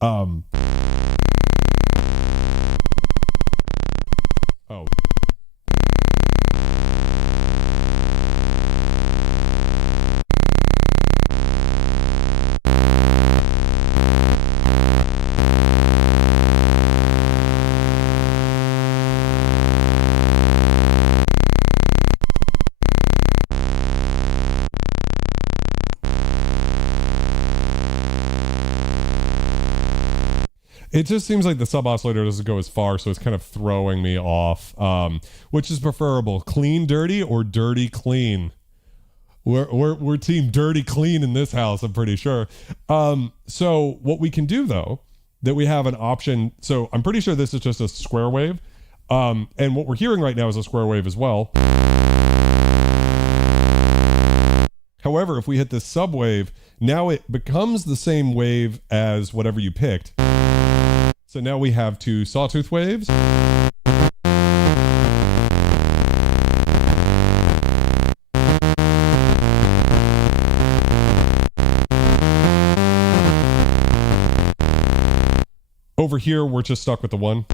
Oh. It just seems like the sub-oscillator doesn't go as far, so it's kind of throwing me off. Which is preferable, clean dirty or dirty clean? We're team dirty clean in this house, I'm pretty sure. So what we can do though, that we have an option. So I'm pretty sure this is just a square wave. And what we're hearing right now is a square wave as well. However, if we hit this sub wave, now it becomes the same wave as whatever you picked. So now we have two sawtooth waves. Over here, we're just stuck with the one.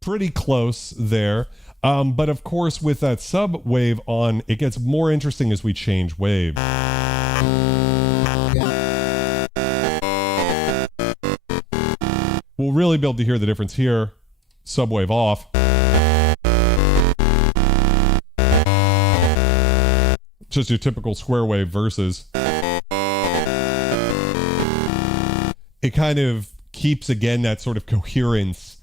Pretty close there. But of course, with that sub wave on, it gets more interesting as we change wave. We'll really be able to hear the difference here. Sub wave off. Just your typical square wave versus. It kind of keeps, again, that sort of coherence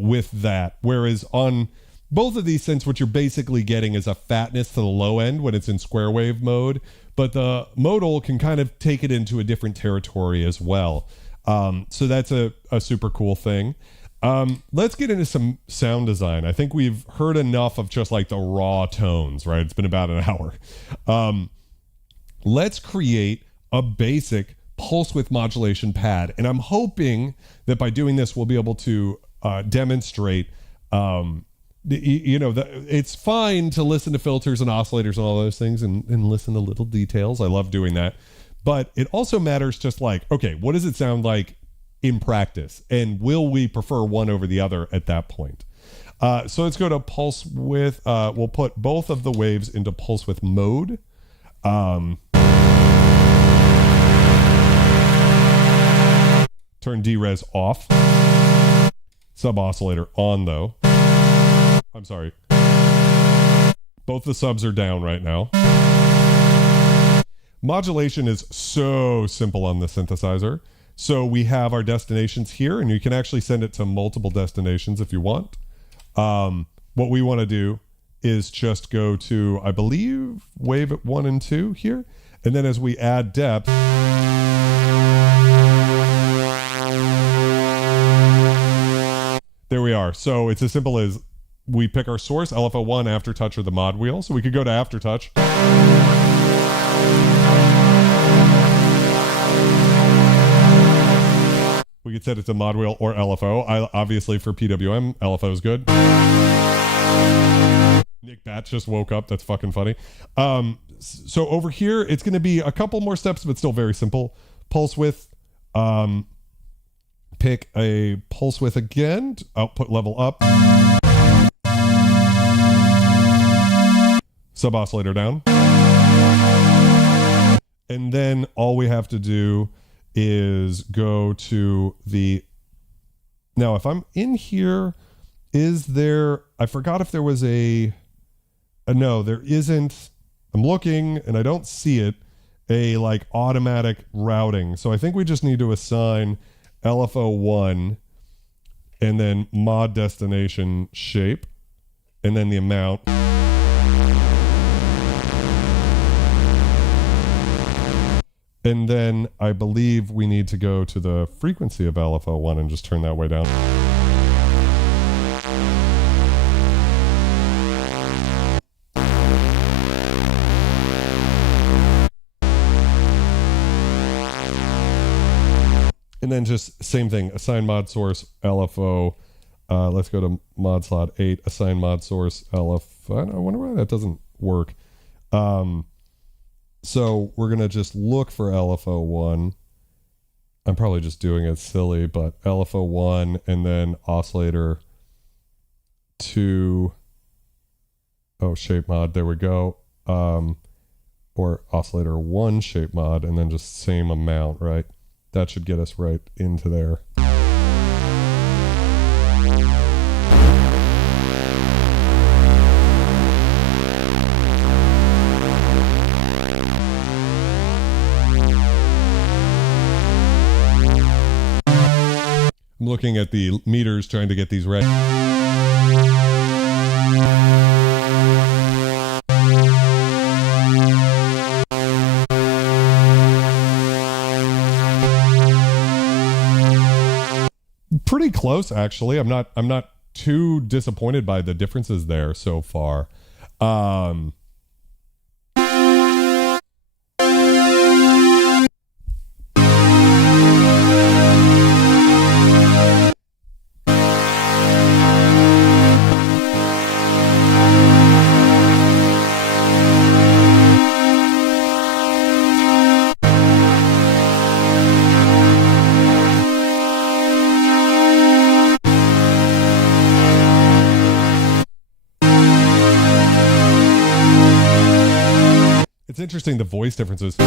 with that. Whereas on both of these synths, what you're basically getting is a fatness to the low end when it's in square wave mode, but the modal can kind of take it into a different territory as well. So that's a super cool thing. Let's get into some sound design. I think we've heard enough of just like the raw tones, right? It's been about an hour. Let's create a basic pulse width modulation pad. And I'm hoping that by doing this, we'll be able to demonstrate, it's fine to listen to filters and oscillators and all those things and listen to little details. I love doing that. But it also matters just like, okay, what does it sound like in practice? And will we prefer one over the other at that point? So let's go to pulse width. We'll put both of the waves into pulse width mode. Turn DeRez off. Sub-oscillator on though. I'm sorry. Both the subs are down right now. Modulation is so simple on the synthesizer. So we have our destinations here, and you can actually send it to multiple destinations if you want. What we want to do is just go to, I believe, wave at 1 and 2 here. And then as we add depth, there we are. So it's as simple as we pick our source, LFO1, aftertouch, or the mod wheel. So we could go to aftertouch. We could set it to mod wheel or LFO. Obviously for PWM, LFO is good. Nick Batch just woke up. That's fucking funny. so over here, it's going to be a couple more steps, but still very simple. Pulse width. Pick a pulse width again. Output level up. Sub-oscillator down. And then all we have to do is go to the... Now, if I'm in here, is there... I forgot if there was a... no, there isn't. I'm looking and I don't see it. A like automatic routing. So I think we just need to assign LFO1 and then mod destination shape and then the amount. And then I believe we need to go to the frequency of LFO1 and just turn that way down. And then just same thing, assign mod source LFO. Let's go to mod slot 8, assign mod source LFO. I wonder why that doesn't work. So we're going to just look for LFO1. I'm probably just doing it silly, but LFO1 and then oscillator 2. Oh, shape mod. There we go. Or oscillator 1 shape mod and then just same amount, right? That should get us right into there. I'm looking at the meters trying to get these right. Pretty close, actually. I'm not too disappointed by the differences there so far. It's interesting, the voice differences.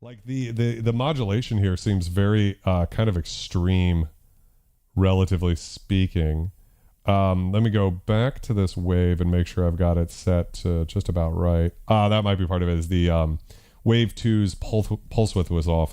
Like the modulation here seems very kind of extreme, relatively speaking. Let me go back to this wave and make sure I've got it set to just about right. That might be part of it, is the wave 2's pulse width was off.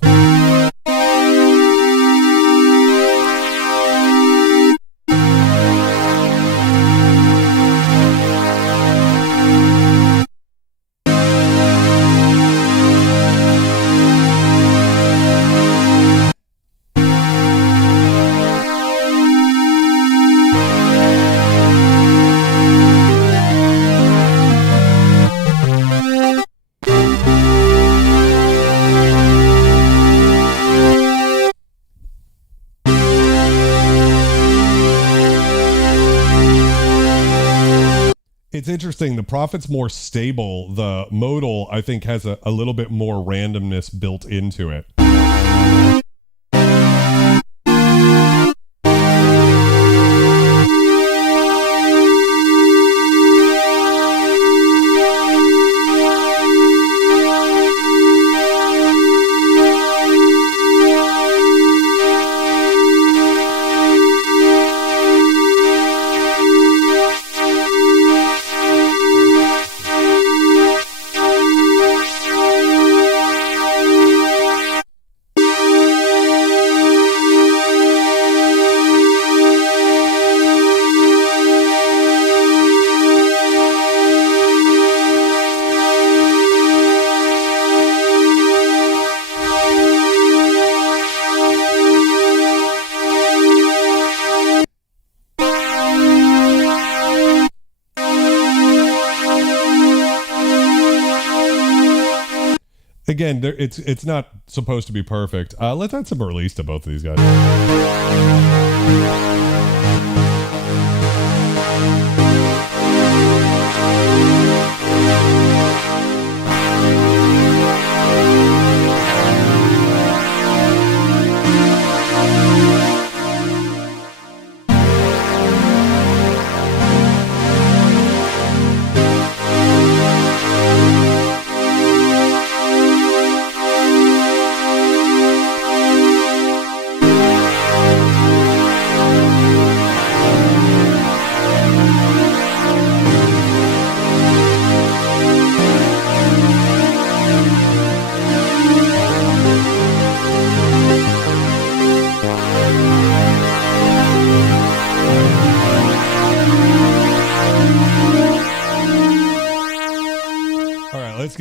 It's interesting. The Prophet's more stable. The Modal, I think, has a little bit more randomness built into it. Again, it's not supposed to be perfect. Let's add some release to both of these guys.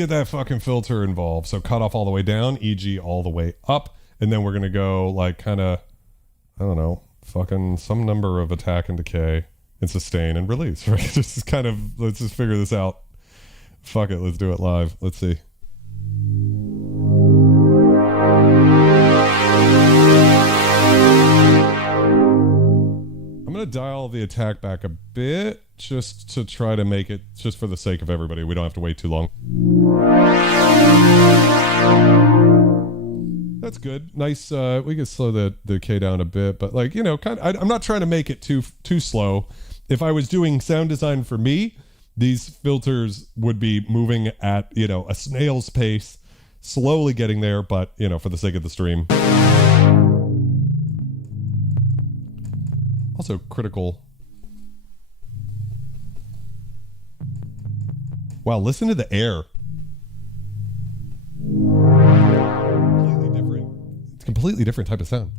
get that fucking filter involved. So cut off all the way down, e.g. all the way up. And then we're going to go like kind of, I don't know, fucking some number of attack and decay and sustain and release, right? Just kind of, let's just figure this out. Fuck it, let's do it live. Let's see. I'm going to dial the attack back a bit just to try to make it, just for the sake of everybody. We don't have to wait too long. That's good. Nice. We can slow the decay down a bit, but like, you know, I'm not trying to make it too slow. If I was doing sound design for me, these filters would be moving at, you know, a snail's pace, slowly getting there, but, you know, for the sake of the stream. Also critical. Wow, listen to the air. Completely different type of sound.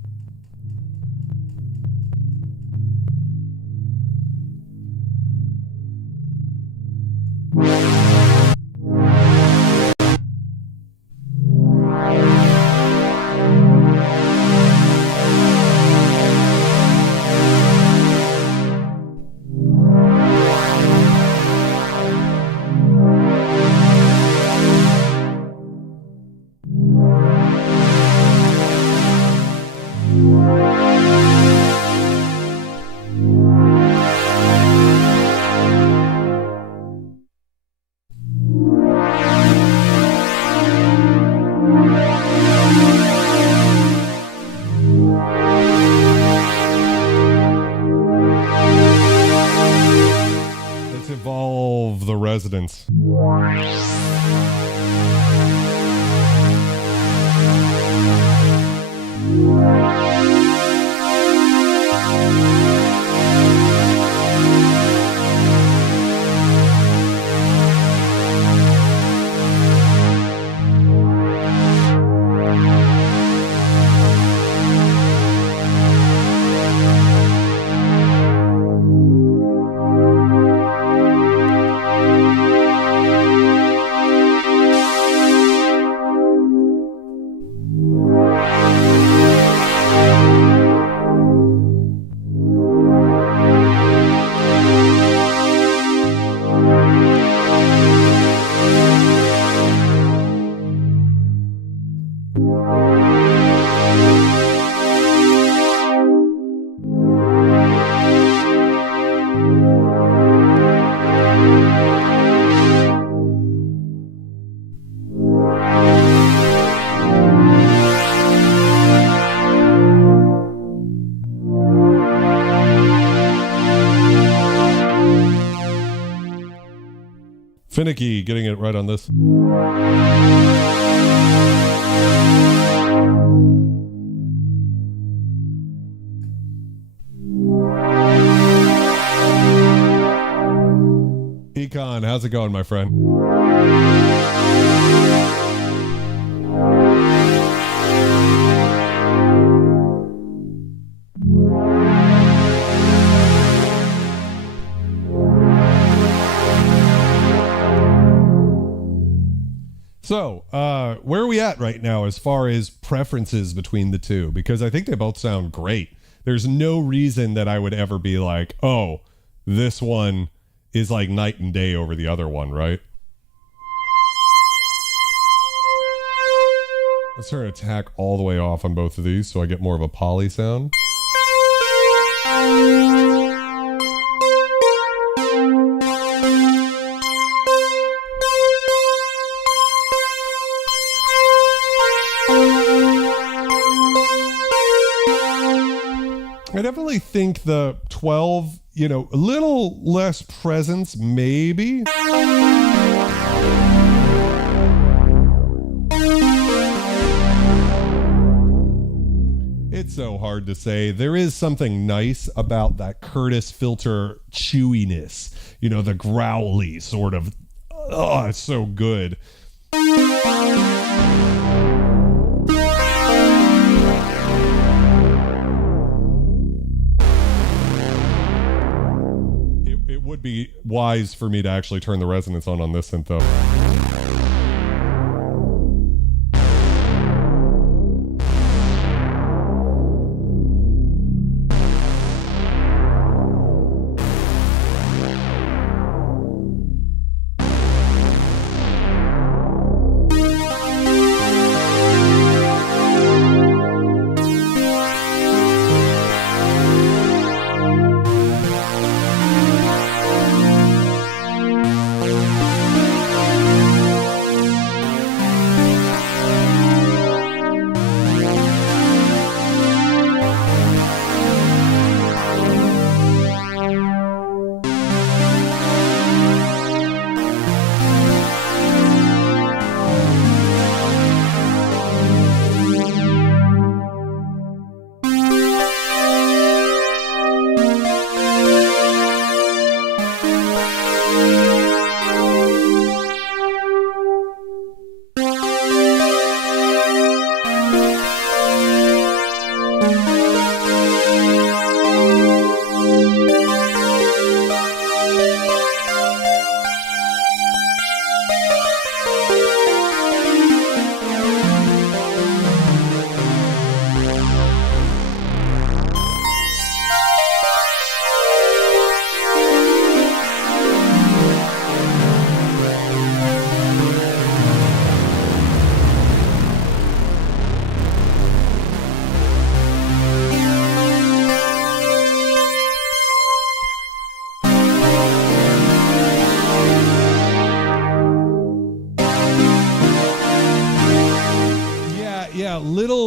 Residents. Finicky getting it right on this. Econ, how's it going, my friend? So, where are we at right now as far as preferences between the two? Because I think they both sound great. There's no reason that I would ever be like, oh, this one is like night and day over the other one, right? Let's turn attack all the way off on both of these so I get more of a poly sound. I definitely think the 12, you know, a little less presence, maybe. It's so hard to say. There is something nice about that Curtis filter chewiness, you know, the growly sort of, oh, it's so good. It would be wise for me to actually turn the resonance on this synth though.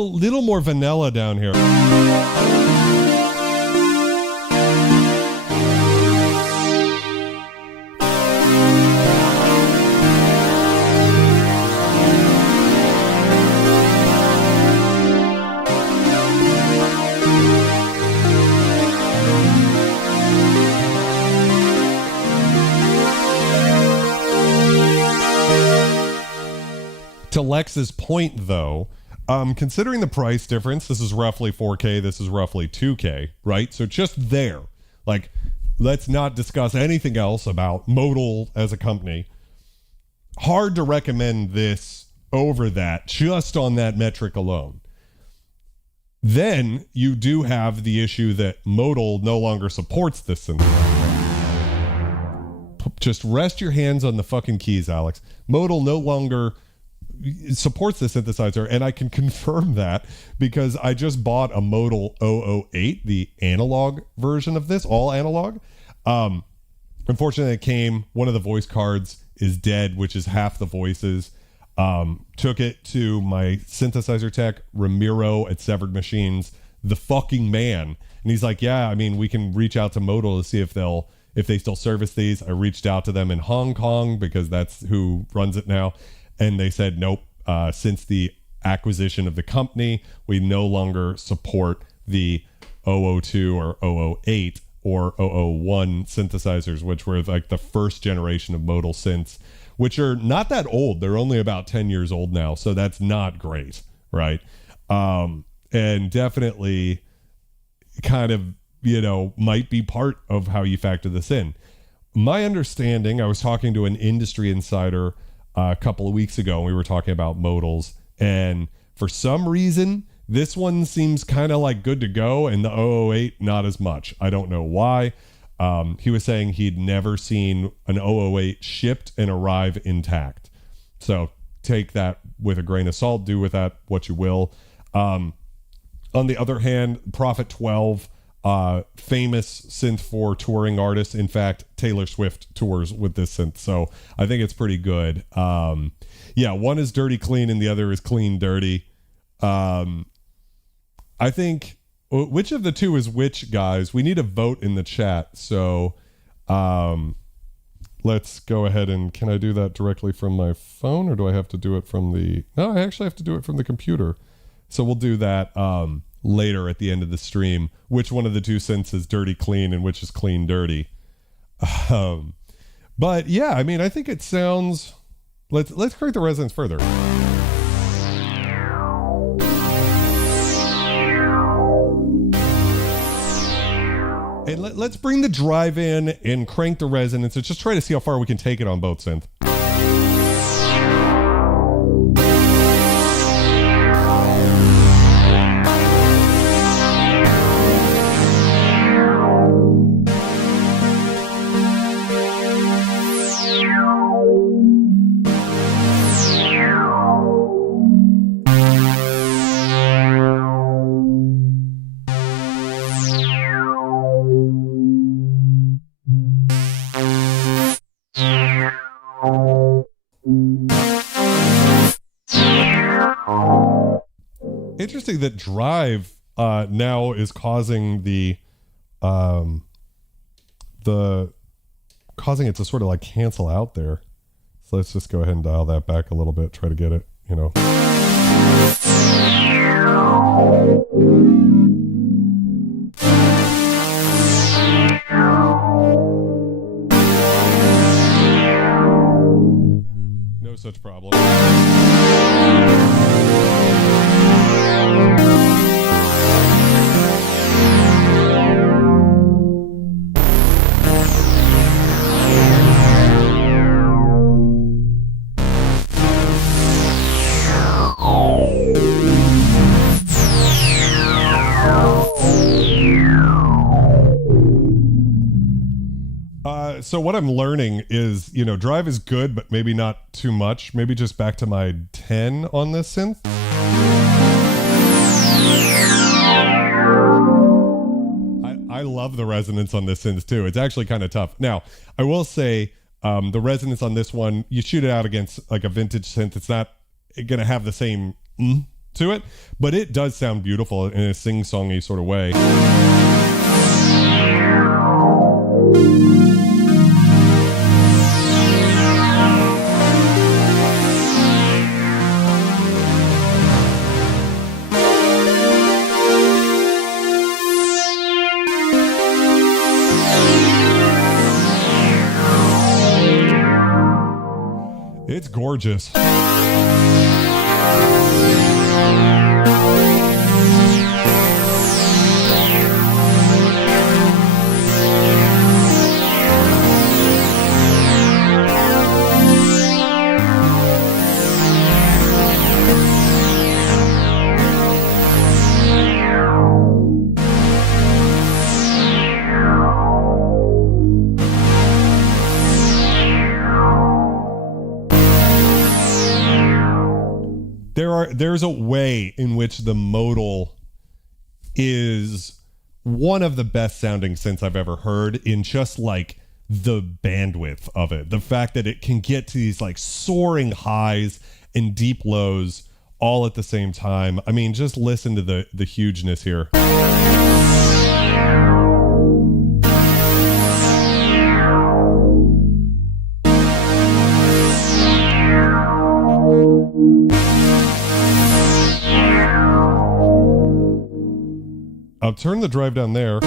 little more vanilla down here. To Lex's point, though, considering the price difference, this is roughly 4K, this is roughly 2K, right? So just there, like, let's not discuss anything else about Modal as a company. Hard to recommend this over that, just on that metric alone. Then you do have the issue that Modal no longer supports this synthesizer. Just rest your hands on the fucking keys, Alex. Modal no longer supports the synthesizer, and I can confirm that because I just bought a Modal 008, the analog version of this, all analog. Unfortunately, it came, one of the voice cards is dead, which is half the voices. Took it to my synthesizer tech, Ramiro at Severed Machines, the fucking man. And he's like, yeah, I mean, we can reach out to Modal to see if they still service these. I reached out to them in Hong Kong because that's who runs it now. And they said, nope, since the acquisition of the company, we no longer support the 002 or 008 or 001 synthesizers, which were like the first generation of modal synths, which are not that old. They're only about 10 years old now. So that's not great, right? And definitely kind of, might be part of how you factor this in. My understanding, I was talking to an industry insider a couple of weeks ago, and we were talking about modals, and for some reason this one seems kind of like good to go, and the 008 not as much. I don't know why. He was saying he'd never seen an 008 shipped and arrive intact, so take that with a grain of salt. Do with that what you will. On the other hand, Prophet 12, famous synth for touring artists. In fact, Taylor Swift tours with this synth, so I think it's pretty good. Yeah, one is dirty clean and the other is clean dirty. I think, which of the two is which, guys? We need a vote in the chat, so let's go ahead and, can I do that directly from my phone, or do I have to do it from the, no, I actually have to do it from the computer. So we'll do that later at the end of the stream, which one of the two synths is dirty clean and which is clean dirty. But yeah, I mean, I think it sounds, let's create the resonance further. And let's bring the drive in and crank the resonance and just try to see how far we can take it on both synths. Interesting that drive now is causing causing it to sort of like cancel out there. So let's just go ahead and dial that back a little bit, try to get it, No such problem. So what I'm learning is, drive is good, but maybe not too much. Maybe just back to my 10 on this synth. I love the resonance on this synth too. It's actually kind of tough. Now, I will say the resonance on this one, you shoot it out against like a vintage synth, it's not going to have the same to it, but it does sound beautiful in a sing-songy sort of way. It's gorgeous. There's a way in which the Modal is one of the best sounding synths I've ever heard, in just like the bandwidth of it. The fact that it can get to these like soaring highs and deep lows all at the same time. I mean, just listen to the hugeness here. I'll turn the drive down there.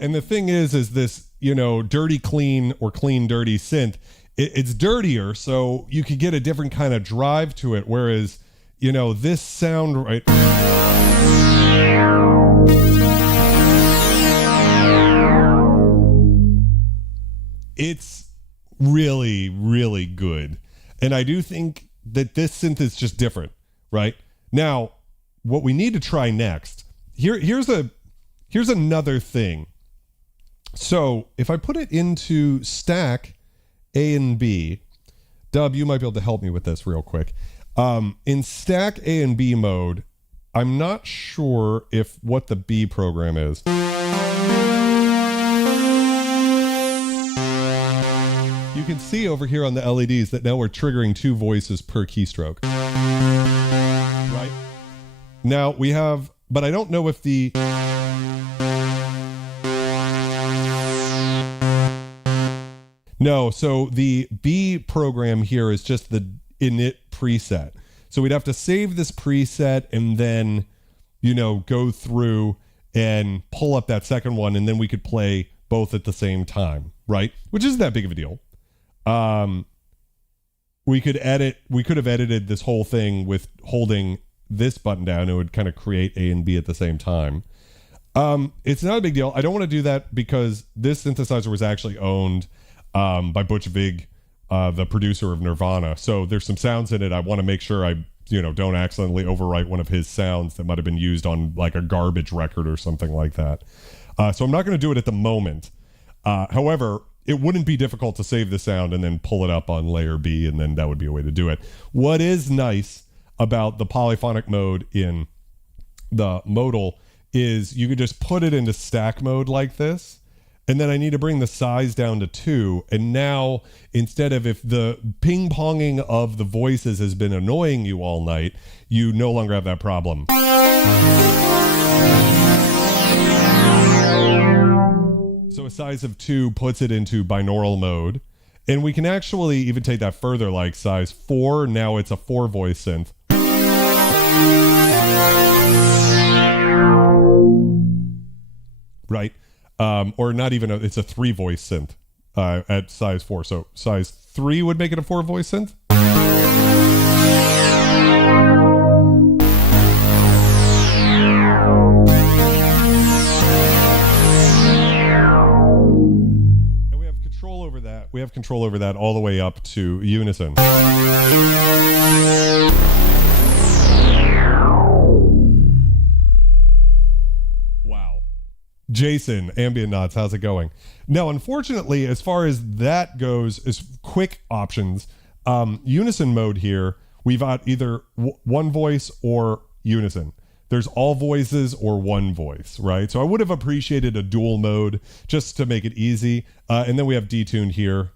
And the thing is this, you know, dirty clean or clean dirty synth, it's dirtier, so you could get a different kind of drive to it, whereas, you know, this sound right, it's really, really good. And I do think that this synth is just different, right? Now, what we need to try next, here's another thing. So if I put it into stack A and B, Dub, you might be able to help me with this real quick. In stack A and B mode, I'm not sure if what the B program is. You can see over here on the LEDs that now we're triggering 2 voices per keystroke. Right? Now we have, but I don't know if the... No, so the B program here is just the init preset. So we'd have to save this preset and then, you know, go through and pull up that second one, and then we could play both at the same time, right? Which isn't that big of a deal. We could have edited this whole thing with holding this button down. It would kind of create A and B at the same time. It's not a big deal. I don't want to do that because this synthesizer was actually owned by Butch Vig, the producer of Nirvana. So there's some sounds in it. I want to make sure I, you know, don't accidentally overwrite one of his sounds that might have been used on like a garbage record or something like that. So I'm not going to do it at the moment. However, it wouldn't be difficult to save the sound and then pull it up on layer B, and then that would be a way to do it. What is nice about the polyphonic mode in the Modal is you could just put it into stack mode like this, and then I need to bring the size down to 2, and now instead of, if the ping-ponging of the voices has been annoying you all night, you no longer have that problem. So a size of 2 puts it into binaural mode. And we can actually even take that further, like size 4. Now it's a 4-voice synth. Right? Or not even, it's a 3-voice synth at size 4. So size 3 would make it a 4-voice synth. We have control over that all the way up to unison. Wow. Jason, Ambient Knots, how's it going? Now, unfortunately, as far as that goes, as quick options, unison mode here, we've got either one voice or unison. there's all voices or one voice, right? So I would have appreciated a dual mode just to make it easy. And then we have detune here.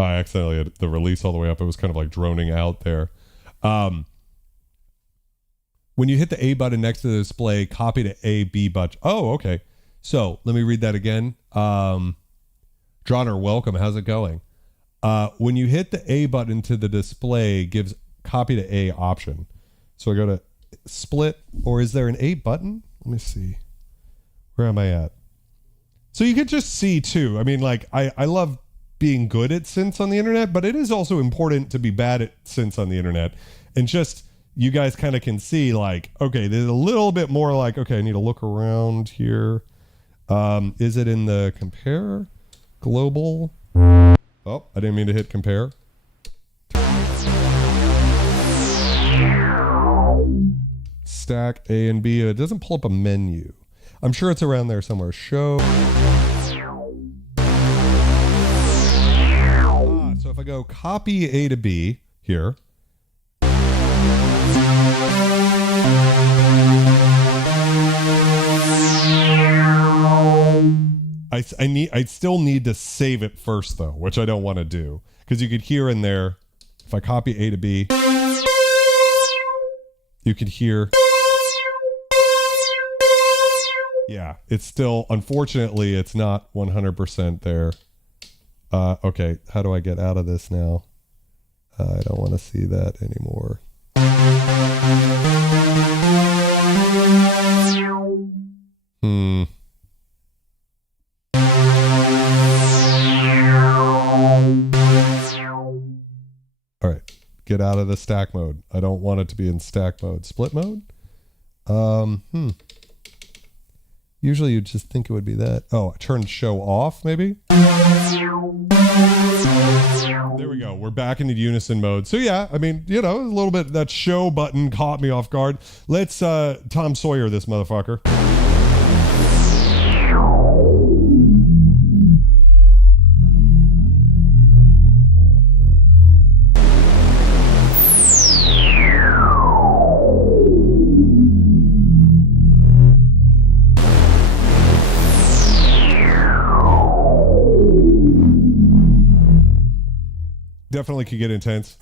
I accidentally had the release all the way up. It was kind of like droning out there. When you hit the A button next to the display, copy to A, B button. Oh, okay. So let me read that again. Droner, welcome. How's it going? When you hit the A button to the display, gives copy to A option. So I go to split, or is there an A button? Let me see. Where am I at? So you could just see too. I mean, like I love being good at synths on the internet, but it is also important to be bad at synths on the internet. And just, you guys kind of can see like, okay, there's a little bit more like, okay, I need to look around here. Is it in the compare? Global? Oh, I didn't mean to hit compare. Stack A and B. It doesn't pull up a menu. I'm sure it's around there somewhere. Show. So if I go copy A to B here. I still need to save it first though, which I don't want to do, because you could hear in there, if I copy A to B, you could hear. Yeah, it's still, unfortunately, it's not 100% there. Okay, how do I get out of this now? I don't want to see that anymore. All right, get out of the stack mode. I don't want it to be in stack mode. Split mode? Usually you'd just think it would be that. Oh, turn show off, maybe? There we go. We're back into unison mode. So yeah, I mean, you know, a little bit, that show button caught me off guard. Let's Tom Sawyer this motherfucker. Definitely could get intense.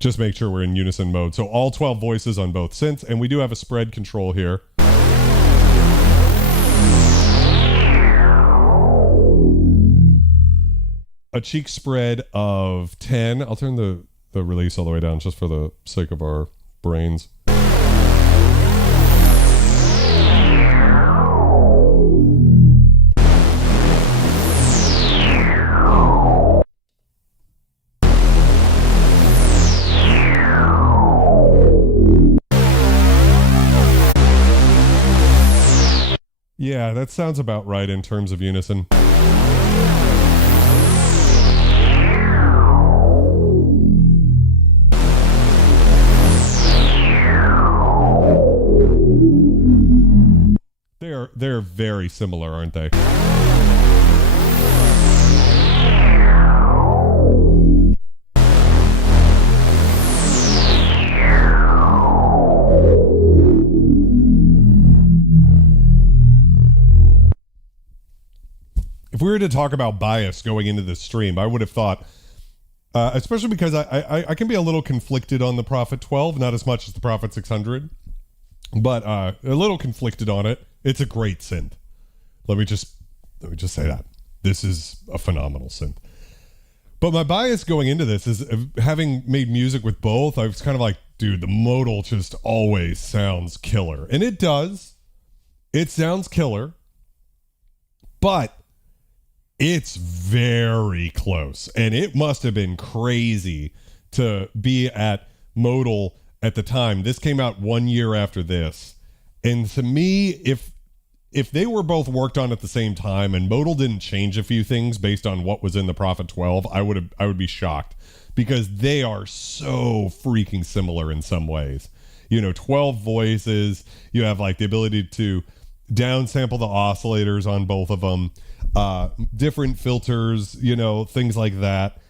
Just make sure we're in unison mode. So all 12 voices on both synths, and we do have a spread control here. A cheek spread of 10. I'll turn the release all the way down just for the sake of our brains. Yeah, that sounds about right in terms of unison. They're very similar, aren't they? If we were to talk about bias going into this stream, I would have thought especially because I can be a little conflicted on the Prophet 12, not as much as the Prophet 600, but a little conflicted on it. It's a great synth. Let me just say that this is a phenomenal synth. But my bias going into this is, having made music with both, I was kind of like, dude, the modal just always sounds killer. And it does. It sounds killer. But it's very close. And it must have been crazy to be at modal at the time. This came out 1 year after this. And to me, if they were both worked on at the same time and modal didn't change a few things based on what was in the Prophet 12, I would be shocked, because they are so freaking similar in some ways. 12 voices, you have like the ability to downsample the oscillators on both of them, different filters, things like that.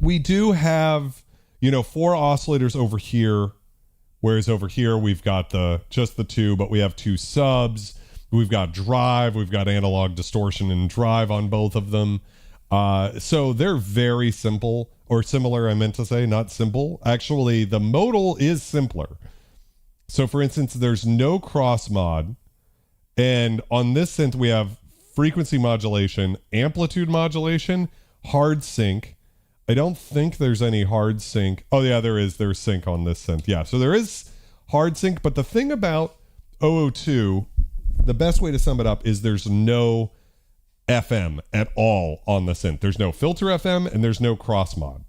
We do have, 4 oscillators over here. Whereas over here, we've got just the 2, but we have 2 subs. We've got drive. We've got analog distortion and drive on both of them. So they're very simple, or similar, I meant to say, not simple. Actually, the modal is simpler. So for instance, there's no cross mod. And on this synth, we have frequency modulation, amplitude modulation, hard sync. I don't think there's any hard sync. Oh yeah, there is. There's sync on this synth. Yeah, so there is hard sync. But the thing about 002, the best way to sum it up is there's no FM at all on the synth. There's no filter FM and there's no cross mod.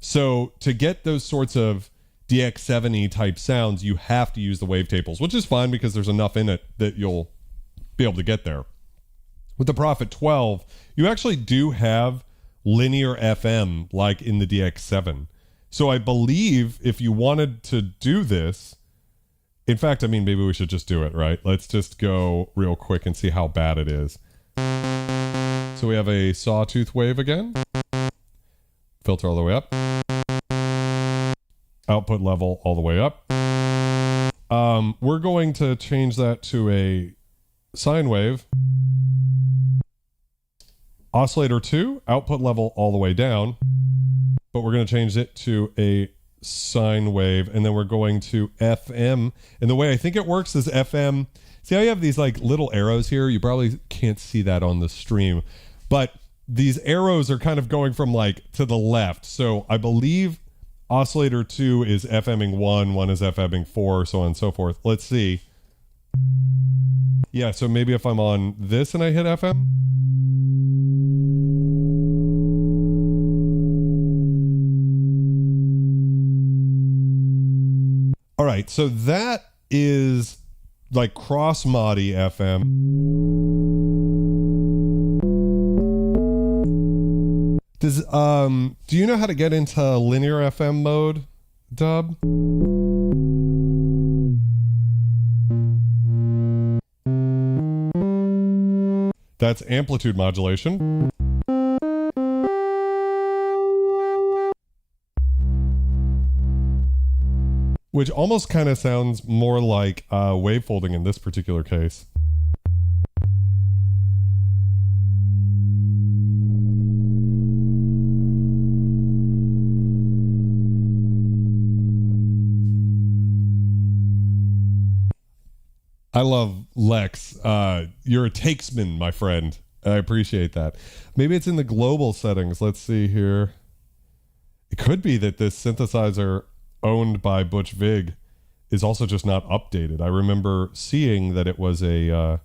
So to get those sorts of DX7 type sounds, you have to use the wavetables, which is fine because there's enough in it that you'll be able to get there. With the Prophet 12, you actually do have linear FM like in the DX7. So I believe if you wanted to do this, in fact, I mean, maybe we should just do it, right? Let's just go real quick and see how bad it is. So we have a sawtooth wave again. Filter all the way up. Output level all the way up. We're going to change that to a sine wave. Oscillator 2, output level all the way down, but we're going to change it to a sine wave, and then we're going to FM. And the way I think it works is FM. See how you have these like little arrows here? You probably can't see that on the stream, but these arrows are kind of going from like to the left. So I believe oscillator 2 is FMing 1 is FMing 4, so on and so forth. Let's see. Yeah, so maybe if I'm on this and I hit FM. All right, so that is like cross-modi FM. Do you know how to get into linear FM mode, Dub? That's amplitude modulation. Which almost kind of sounds more like wavefolding in this particular case. I love Lex. You're a takesman, my friend. I appreciate that. Maybe it's in the global settings. Let's see here. It could be that this synthesizer owned by Butch Vig is also just not updated. I remember seeing that it was there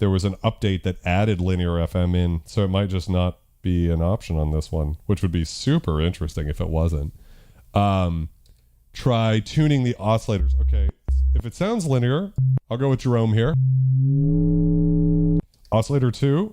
was an update that added linear FM in, so it might just not be an option on this one, which would be super interesting if it wasn't. Try tuning the oscillators. Okay, if it sounds linear, I'll go with Jerome here. Oscillator 2.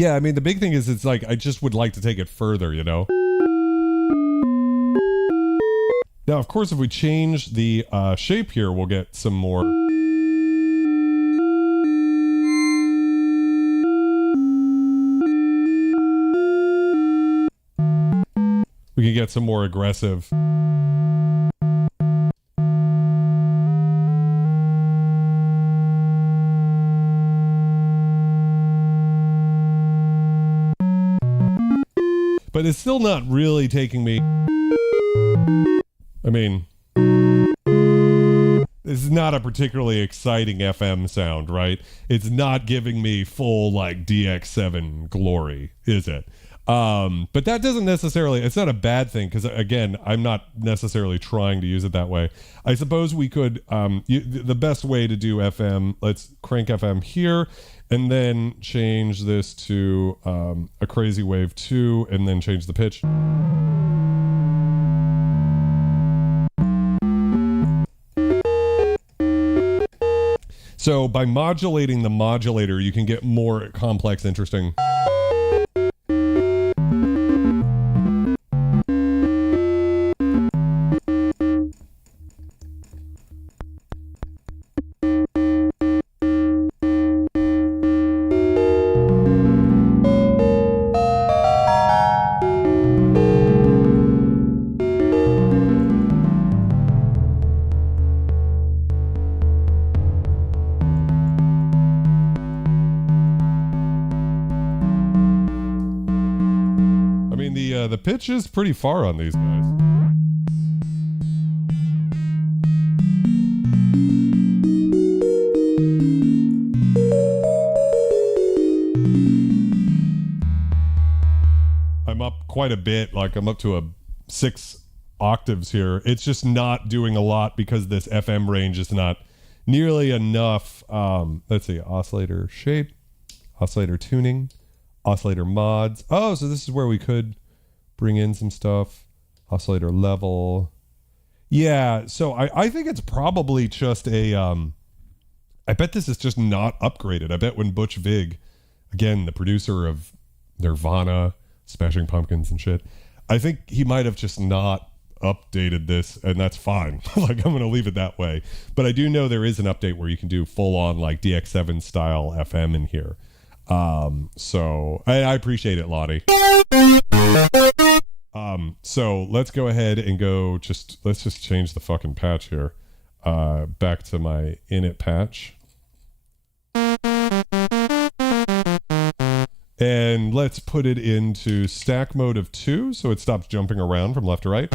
Yeah, I mean, the big thing is it's like I just would like to take it further, you know? Now, of course, if we change the shape here, we'll get some more. We can get some more aggressive. But it's still not really taking me. I mean, this is not a particularly exciting FM sound, right? It's not giving me full like DX7 glory, is it? But that doesn't necessarily, it's not a bad thing because again, I'm not necessarily trying to use it that way. I suppose we could, the best way to do FM, let's crank FM here and then change this to a crazy wave 2 and then change the pitch. So by modulating the modulator, you can get more complex, interesting. The pitch is pretty far on these guys. I'm up quite a bit, like I'm up to a 6 octaves here. It's just not doing a lot because this FM range is not nearly enough. Let's see, oscillator shape, oscillator tuning, oscillator mods. Oh, so this is where we could bring in some stuff. Oscillator level. Yeah, so I think it's probably just a I bet this is just not upgraded. I bet when Butch Vig, again the producer of Nirvana, Smashing Pumpkins and shit, I think he might have just not updated this, and that's fine. Like I'm gonna leave it that way. But I do know there is an update where you can do full on like DX7 style FM in here. So I appreciate it, Lottie. So let's go ahead and go let's just change the fucking patch here. Back to my init patch. And let's put it into stack mode of 2 so it stops jumping around from left to right.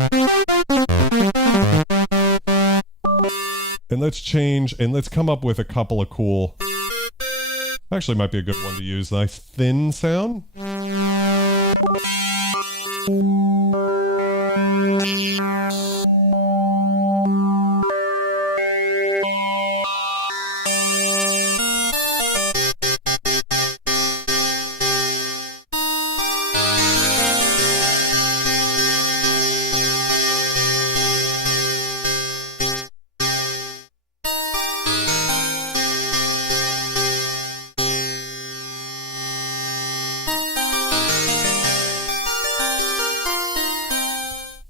And let's change, and let's come up with a couple of cool, actually might be a good one to use, nice thin sound.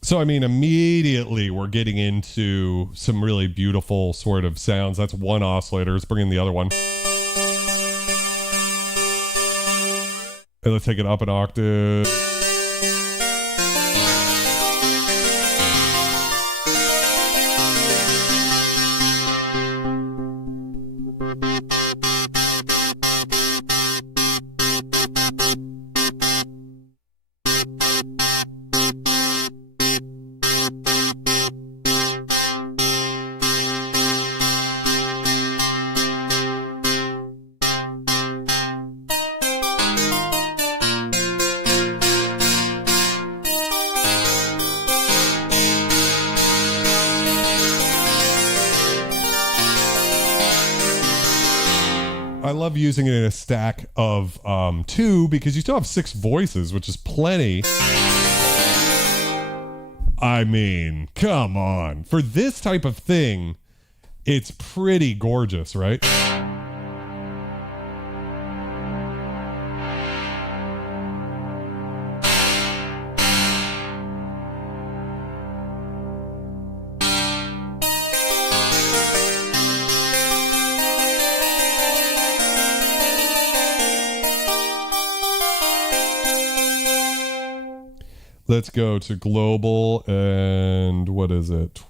So, I mean, immediately we're getting into some really beautiful sort of sounds. That's one oscillator. Let's bring in the other one. And let's take it up an octave. I love using it in a stack of 2 because you still have 6 voices, which is plenty. I mean, come on. For this type of thing, it's pretty gorgeous, right? Let's go to global and what is it?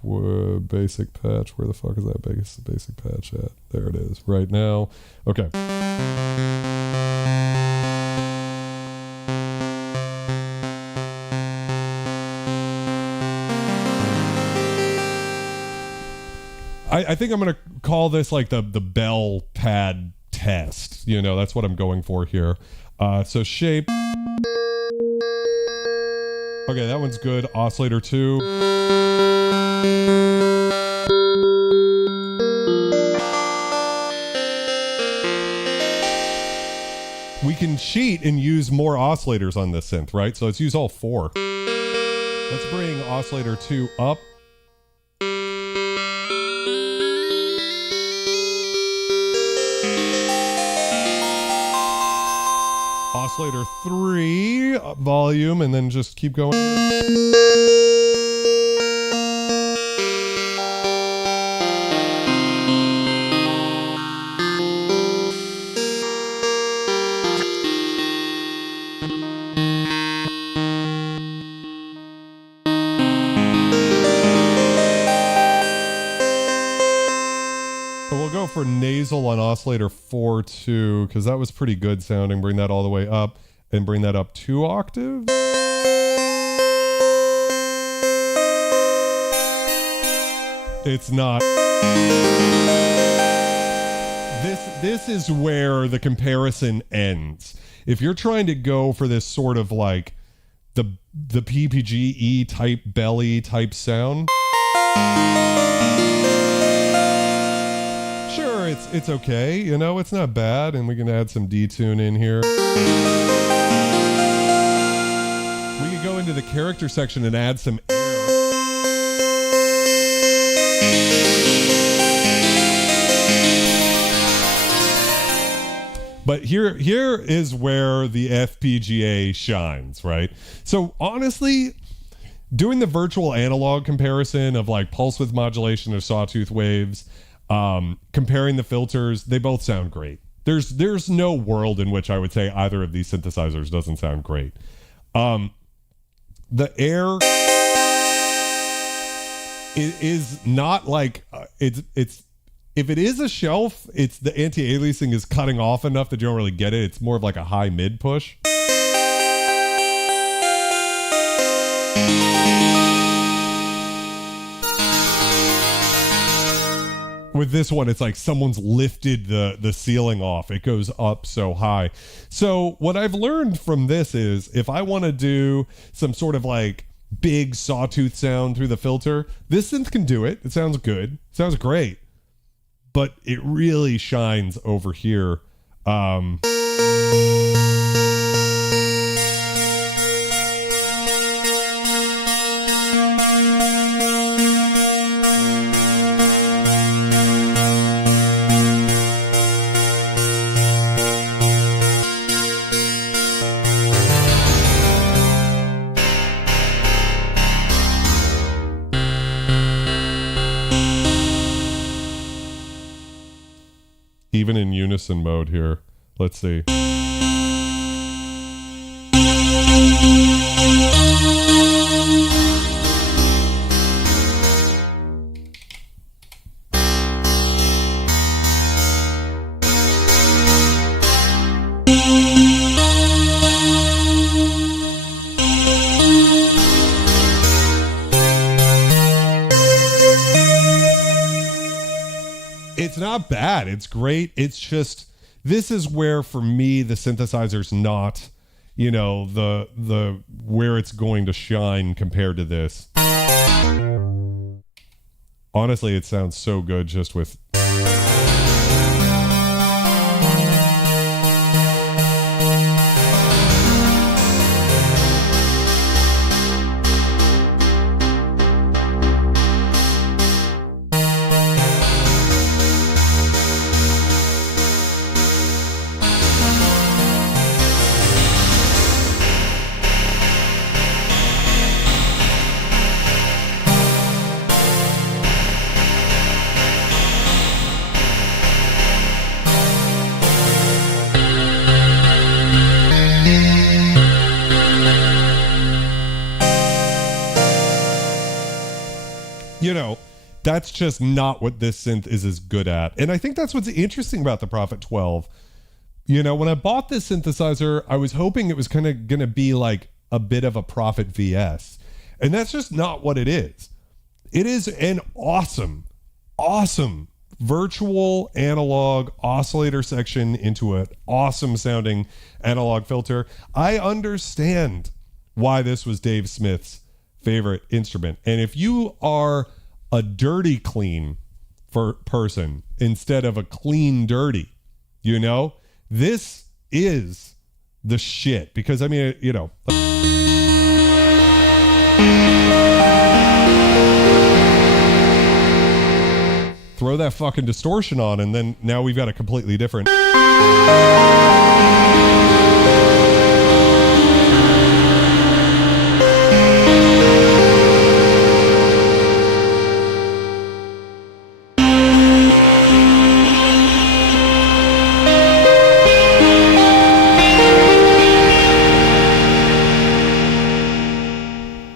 Basic patch. Where the fuck is that basic patch at? There it is right now. Okay. I think I'm going to call this like the bell pad test. You know, that's what I'm going for here. So shape. Okay, that one's good. Oscillator 2. We can cheat and use more oscillators on this synth, right? So let's use all 4. Let's bring oscillator 2 up. Oscillator 3 volume, and then just keep going. We'll go for nasal on oscillator 4 too, because that was pretty good sounding. Bring that all the way up and bring that up 2 octaves. It's not. This is where the comparison ends. If you're trying to go for this sort of like the PPG type belly type sound, sure, it's okay, you know, it's not bad, and we can add some detune in here. We can go into the character section and add some air. But here is where the FPGA shines, right? So honestly, doing the virtual analog comparison of like pulse width modulation or sawtooth waves, comparing the filters, they both sound great. There's no world in which I would say either of these synthesizers doesn't sound great. The air is not like it's if it is a shelf, it's the anti-aliasing is cutting off enough that you don't really get it. It's more of like a high mid push. With this one, it's like someone's lifted the ceiling off. It goes up so high. So what I've learned from this is if I want to do some sort of like big sawtooth sound through the filter, this synth can do it. It sounds good. It sounds great. But it really shines over here. Even in unison mode here. Let's see. It's not bad. It's great. It's just, this is where for me the synthesizer's not, you know, the where it's going to shine compared to this. Honestly, it sounds so good just with that's just not what this synth is as good at. And I think that's what's interesting about the Prophet 12. When I bought this synthesizer, I was hoping it was kind of going to be like a bit of a Prophet VS. And that's just not what it is. It is an awesome virtual analog oscillator section into an awesome sounding analog filter. I understand why this was Dave Smith's favorite instrument. And if you are a dirty clean person instead of a clean dirty, this is the shit. Because throw that fucking distortion on, and then now we've got a completely different.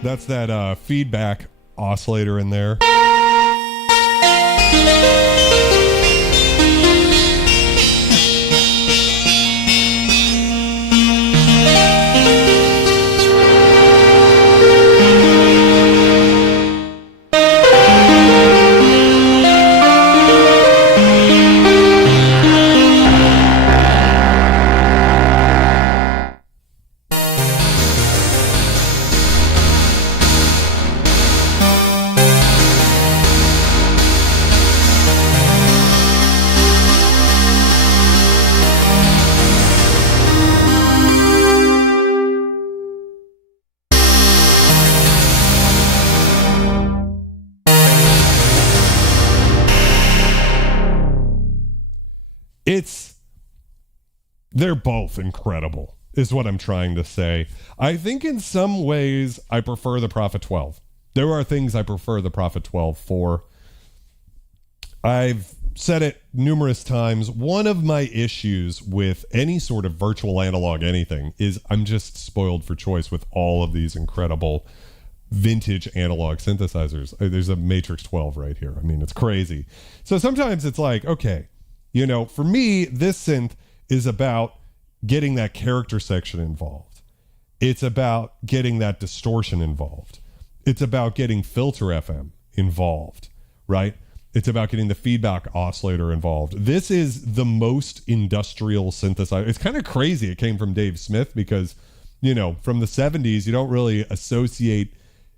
That's that feedback oscillator in there. They're both incredible, is what I'm trying to say. I think in some ways I prefer the Prophet 12. There are things I prefer the Prophet 12 for. I've said it numerous times. One of my issues with any sort of virtual analog anything is I'm just spoiled for choice with all of these incredible vintage analog synthesizers. There's a Matrix 12 right here. I mean, it's crazy. So sometimes it's like, okay, for me, this synth is about getting that character section involved. It's about getting that distortion involved. It's about getting filter FM involved, right? It's about getting the feedback oscillator involved. This is the most industrial synthesizer. It's kind of crazy it came from Dave Smith because, from the 70s, you don't really associate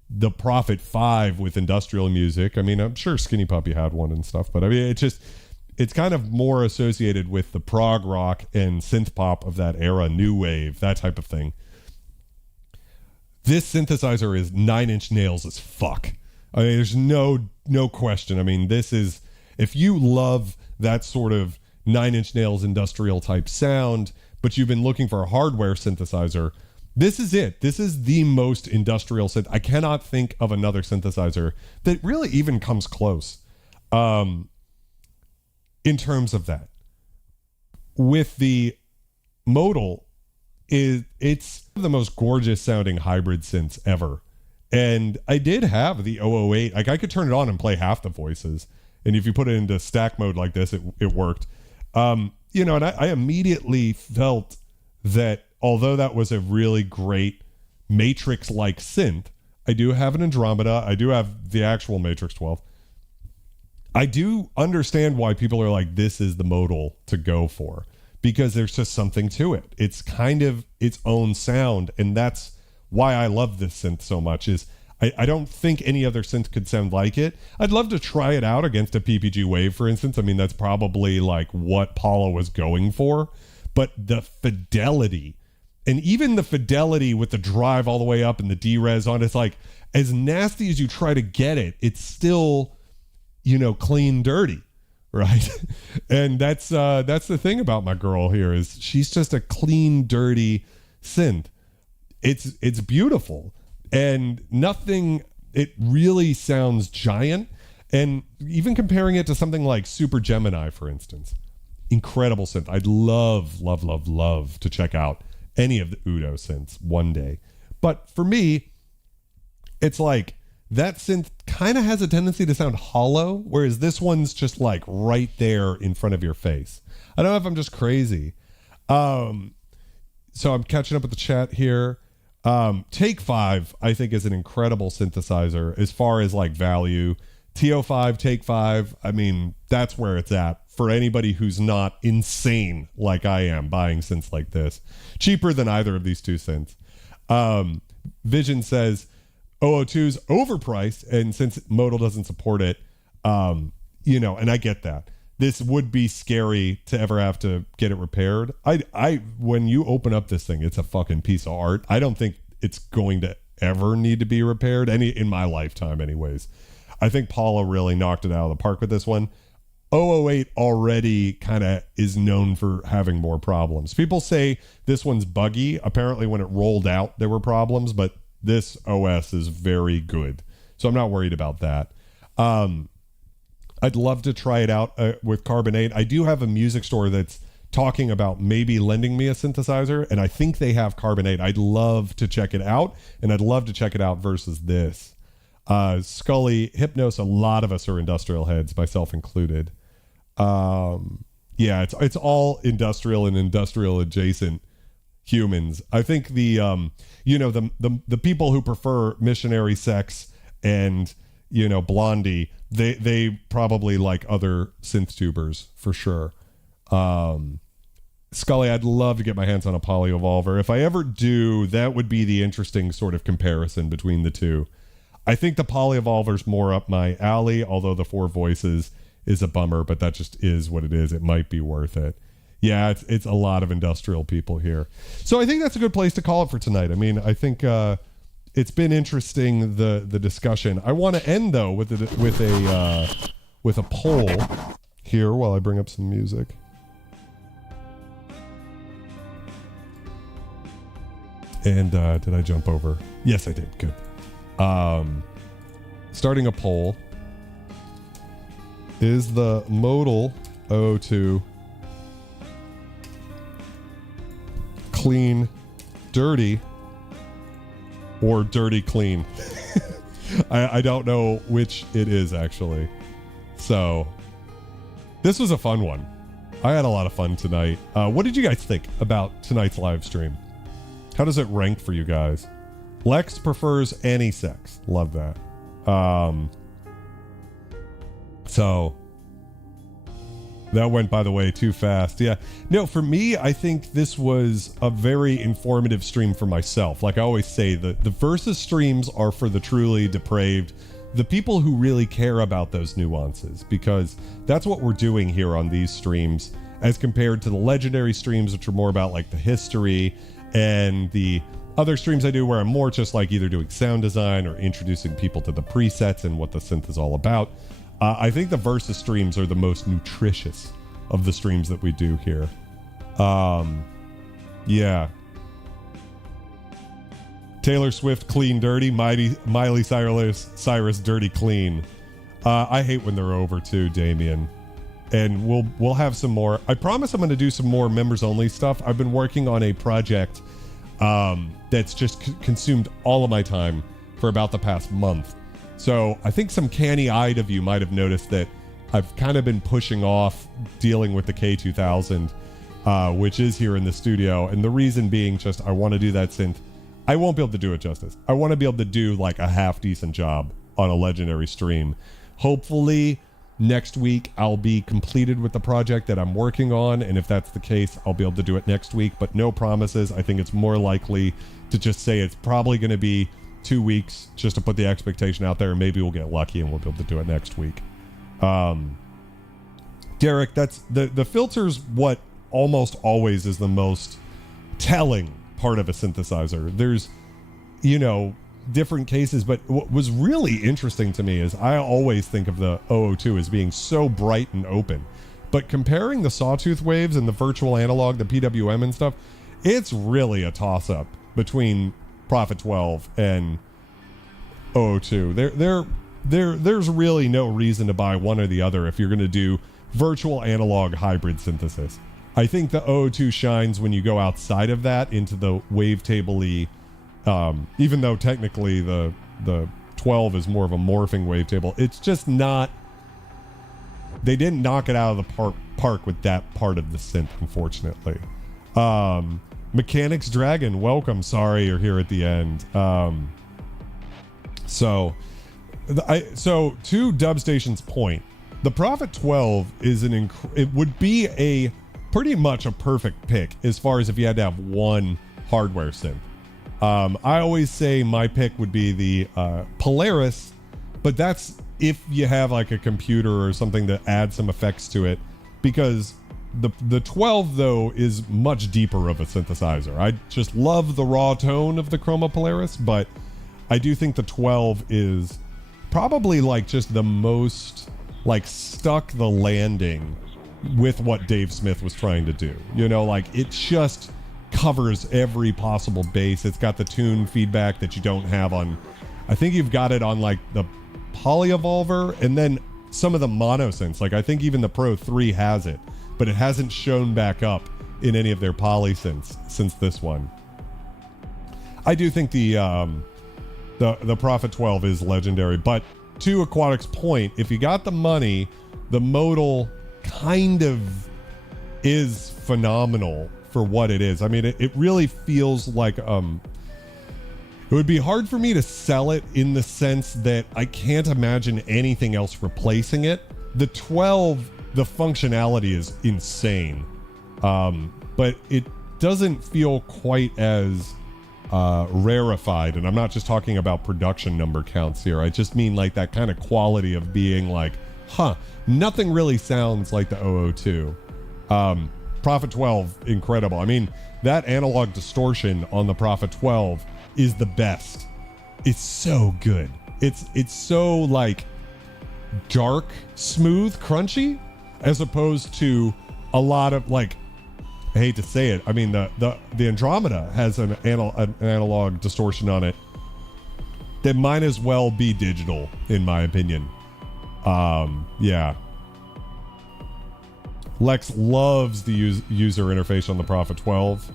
the Prophet 5 with industrial music. I mean, I'm sure Skinny Puppy had one and stuff, but I mean, it's kind of more associated with the prog rock and synth pop of that era, new wave, that type of thing. This synthesizer is 9-inch nails as fuck. I mean, there's no question. I mean, this is, if you love that sort of 9-inch nails industrial type sound, but you've been looking for a hardware synthesizer, this is it. This is the most industrial synth. I cannot think of another synthesizer that really even comes close. In terms of that, with the Modal, it's the most gorgeous sounding hybrid synths ever. And I did have the 008. Like, I could turn it on and play half the voices. And if you put it into stack mode like this, it worked. And I immediately felt that although that was a really great Matrix-like synth, I do have an Andromeda. I do have the actual Matrix 12. I do understand why people are like, this is the Modal to go for, because there's just something to it. It's kind of its own sound. And that's why I love this synth so much. Is I don't think any other synth could sound like it. I'd love to try it out against a PPG Wave, for instance. I mean, that's probably like what Paula was going for. But the fidelity, and even the fidelity with the drive all the way up and the DeRez on, it's like, as nasty as you try to get it, it's still, clean dirty, right? And that's the thing about my girl here, is she's just a clean dirty synth. It's beautiful, and nothing, it really sounds giant. And even comparing it to something like Super Gemini, for instance, incredible synth. I'd love to check out any of the Udo synths one day. But for me, it's like that synth kind of has a tendency to sound hollow, whereas this one's just like right there in front of your face. I don't know if I'm just crazy. So I'm catching up with the chat here. Take 5, I think, is an incredible synthesizer as far as like value. TO5, Take 5, I mean, that's where it's at for anybody who's not insane like I am buying synths like this. Cheaper than either of these two synths. Vision says 002's overpriced, and since Modal doesn't support it, and I get that. This would be scary to ever have to get it repaired. When you open up this thing, it's a fucking piece of art. I don't think it's going to ever need to be repaired in my lifetime anyways. I think Paula really knocked it out of the park with this one. 008 already kind of is known for having more problems. People say this one's buggy. Apparently when it rolled out, there were problems, but this OS is very good. So I'm not worried about that. I'd love to try it out with Carbonate. I do have a music store that's talking about maybe lending me a synthesizer, and I think they have Carbonate. I'd love to check it out, and I'd love to check it out versus this. Scully, Hypnos, a lot of us are industrial heads, myself included. It's all industrial and industrial adjacent humans. I think the people who prefer missionary sex and Blondie, they probably like other synth tubers for sure. Scully, I'd love to get my hands on a polyevolver. If I ever do, that would be the interesting sort of comparison between the two. I think the polyevolver's more up my alley, although the 4 voices is a bummer, but that just is what it is. It might be worth it. Yeah, it's a lot of industrial people here. So I think that's a good place to call it for tonight. I mean, I think it's been interesting, the discussion. I want to end though with a poll here while I bring up some music. And did I jump over? Yes, I did. Good. Starting a poll. Is the Modal 002 clean, dirty, or dirty clean? I don't know which it is actually. So this was a fun one. I had a lot of fun tonight. What did you guys think about tonight's live stream? How does it rank for you guys? Lex prefers any-sex. Love that. So that went, by the way, too fast. Yeah. No, for me, I think this was a very informative stream for myself. Like I always say, the Versus streams are for the truly depraved, the people who really care about those nuances, because that's what we're doing here on these streams as compared to the legendary streams, which are more about like the history, and the other streams I do where I'm more just like either doing sound design or introducing people to the presets and what the synth is all about. I think the Versus streams are the most nutritious of the streams that we do here. Yeah. Taylor Swift, clean, dirty. Miley Cyrus, dirty, clean. I hate when they're over too, Damien. And we'll have some more. I promise I'm going to do some more members only stuff. I've been working on a project that's just consumed all of my time for about the past month. So I think some canny-eyed of you might have noticed that I've kind of been pushing off dealing with the K2000, which is here in the studio. And the reason being just I want to do that synth. I won't be able to do it justice. I want to be able to do like a half-decent job on a legendary stream. Hopefully next week I'll be completed with the project that I'm working on. And if that's the case, I'll be able to do it next week. But no promises. I think it's more likely to just say it's probably going to be 2 weeks just to put the expectation out there. Maybe we'll get lucky and we'll be able to do it next week. Derek, that's the filter's what almost always is the most telling part of a synthesizer. There's, different cases, but what was really interesting to me is I always think of the 002 as being so bright and open, but comparing the sawtooth waves and the virtual analog, the PWM and stuff, it's really a toss-up between Prophet 12 and 002. There's really no reason to buy one or the other if you're going to do virtual analog hybrid synthesis. I think the 002 shines when you go outside of that into the wavetable-y, even though technically the 12 is more of a morphing wavetable. It's just not, they didn't knock it out of the park with that part of the synth, unfortunately. Mechanics Dragon, welcome. Sorry you're here at the end. So to Dubstation's point, the Prophet 12 is it would be a pretty much a perfect pick as far as if you had to have one hardware synth. I always say my pick would be the Polaris, but that's if you have like a computer or something to add some effects to it, because the 12 though is much deeper of a synthesizer. I just love the raw tone of the Chroma Polaris, but I do think the 12 is probably like just the most like stuck the landing with what Dave Smith was trying to do. You know, like it just covers every possible base. It's got the tune feedback that you don't have on, I think you've got it on like the Polyevolver and then some of the mono synths. Like I think even the Pro 3 has it, but it hasn't shown back up in any of their poly synths since this one. I do think the Prophet 12 is legendary, but to Aquatic's point, if you got the money, the modal kind of is phenomenal for what it is. I mean, it really feels like it would be hard for me to sell it in the sense that I can't imagine anything else replacing it. The 12, the functionality is insane, but it doesn't feel quite as rarefied, and I'm not just talking about production number counts here. I just mean like that kind of quality of being like, nothing really sounds like the 002. Prophet 12, incredible. I mean, that analog distortion on the Prophet 12 is the best. It's so good. It's so like dark, smooth, crunchy, as opposed to a lot of like, I hate to say it, I mean the Andromeda has an analog distortion on it that might as well be digital, in my opinion. Yeah. Lex loves the user interface on the Prophet 12.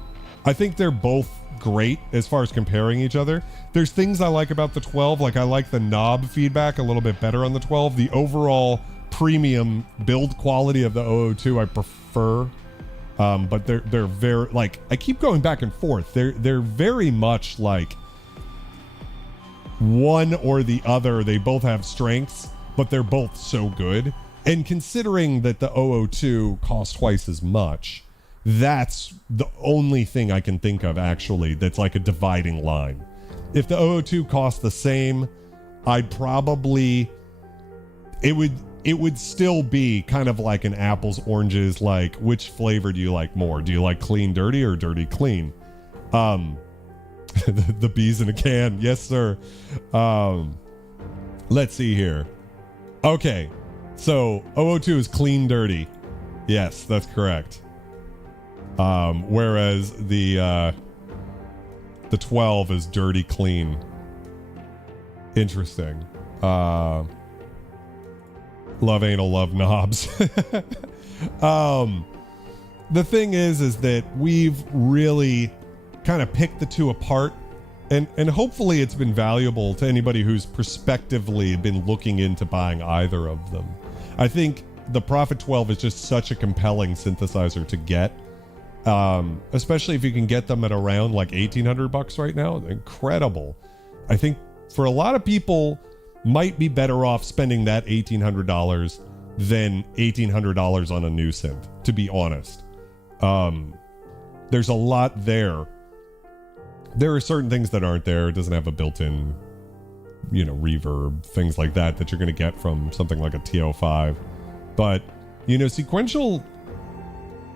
I think they're both great as far as comparing each other. There's things I like about the 12, like I like the knob feedback a little bit better on the 12. The overall premium build quality of the 002 I prefer. But they're very, like, I keep going back and forth. They're very much like one or the other. They both have strengths, but they're both so good. And considering that the 002 costs twice as much, that's the only thing I can think of actually that's like a dividing line. If the 002 cost the same, I'd probably, it would still be kind of like an apples oranges, like which flavor do you like more? Do you like clean dirty or dirty clean? The bees in a can. Yes, sir. Let's see here. Okay. So 002 is clean dirty. Yes, that's correct. Whereas the 12 is dirty clean. Interesting. Love anal, love knobs. The thing is that we've really kind of picked the two apart, and hopefully it's been valuable to anybody who's prospectively been looking into buying either of them. I think the Prophet 12 is just such a compelling synthesizer to get, especially if you can get them at around like $1,800 right now. Incredible. I think for a lot of people, might be better off spending that $1,800 than $1,800 on a new synth, to be honest. There's a lot there. There are certain things that aren't there. It doesn't have a built-in, reverb, things like that you're going to get from something like a TO5. But, Sequential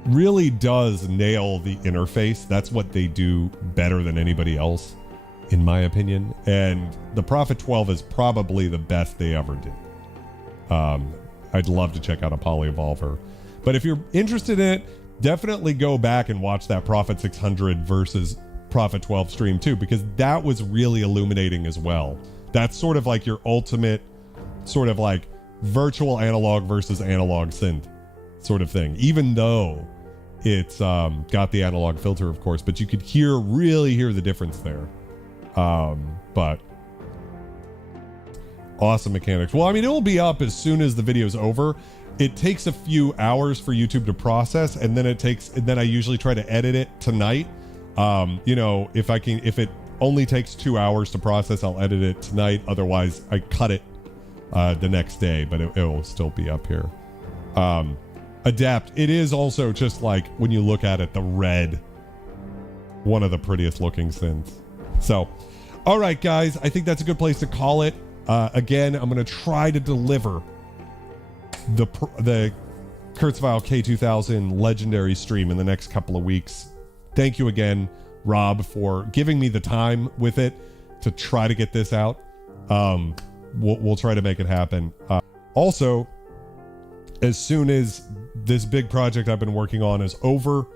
really does nail the interface. That's what they do better than anybody else, in my opinion. And the Prophet 12 is probably the best they ever did. I'd love to check out a Polyevolver. But if you're interested in it, definitely go back and watch that Prophet 600 versus Prophet 12 stream too, because that was really illuminating as well. That's sort of like your ultimate sort of like virtual analog versus analog synth sort of thing, even though it's got the analog filter, of course, but you could really hear the difference there. But Awesome mechanics. Well, I mean, it will be up as soon as the video's over. It takes a few hours for YouTube to process, and then I usually try to edit it tonight. You know, if it only takes 2 hours to process, I'll edit it tonight. Otherwise, I cut it the next day, but it will still be up here. Adapt. It is also just like, when you look at it, the red, one of the prettiest looking synths. So, all right, guys, I think that's a good place to call it. Again, I'm going to try to deliver the Kurzweil K2000 legendary stream in the next couple of weeks. Thank you again, Rob, for giving me the time with it to try to get this out. We'll try to make it happen. Also, as soon as this big project I've been working on is over,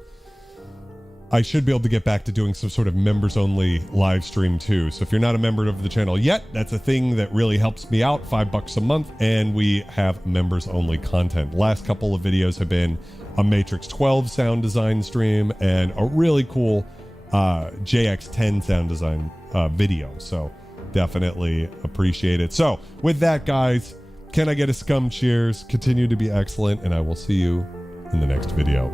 I should be able to get back to doing some sort of members only live stream too. So if you're not a member of the channel yet, that's a thing that really helps me out. $5 a month, and we have members only content. Last couple of videos have been a Matrix 12 sound design stream and a really cool JX10 sound design video. So definitely appreciate it. So with that, guys, can I get a scum cheers? Continue to be excellent, and I will see you in the next video.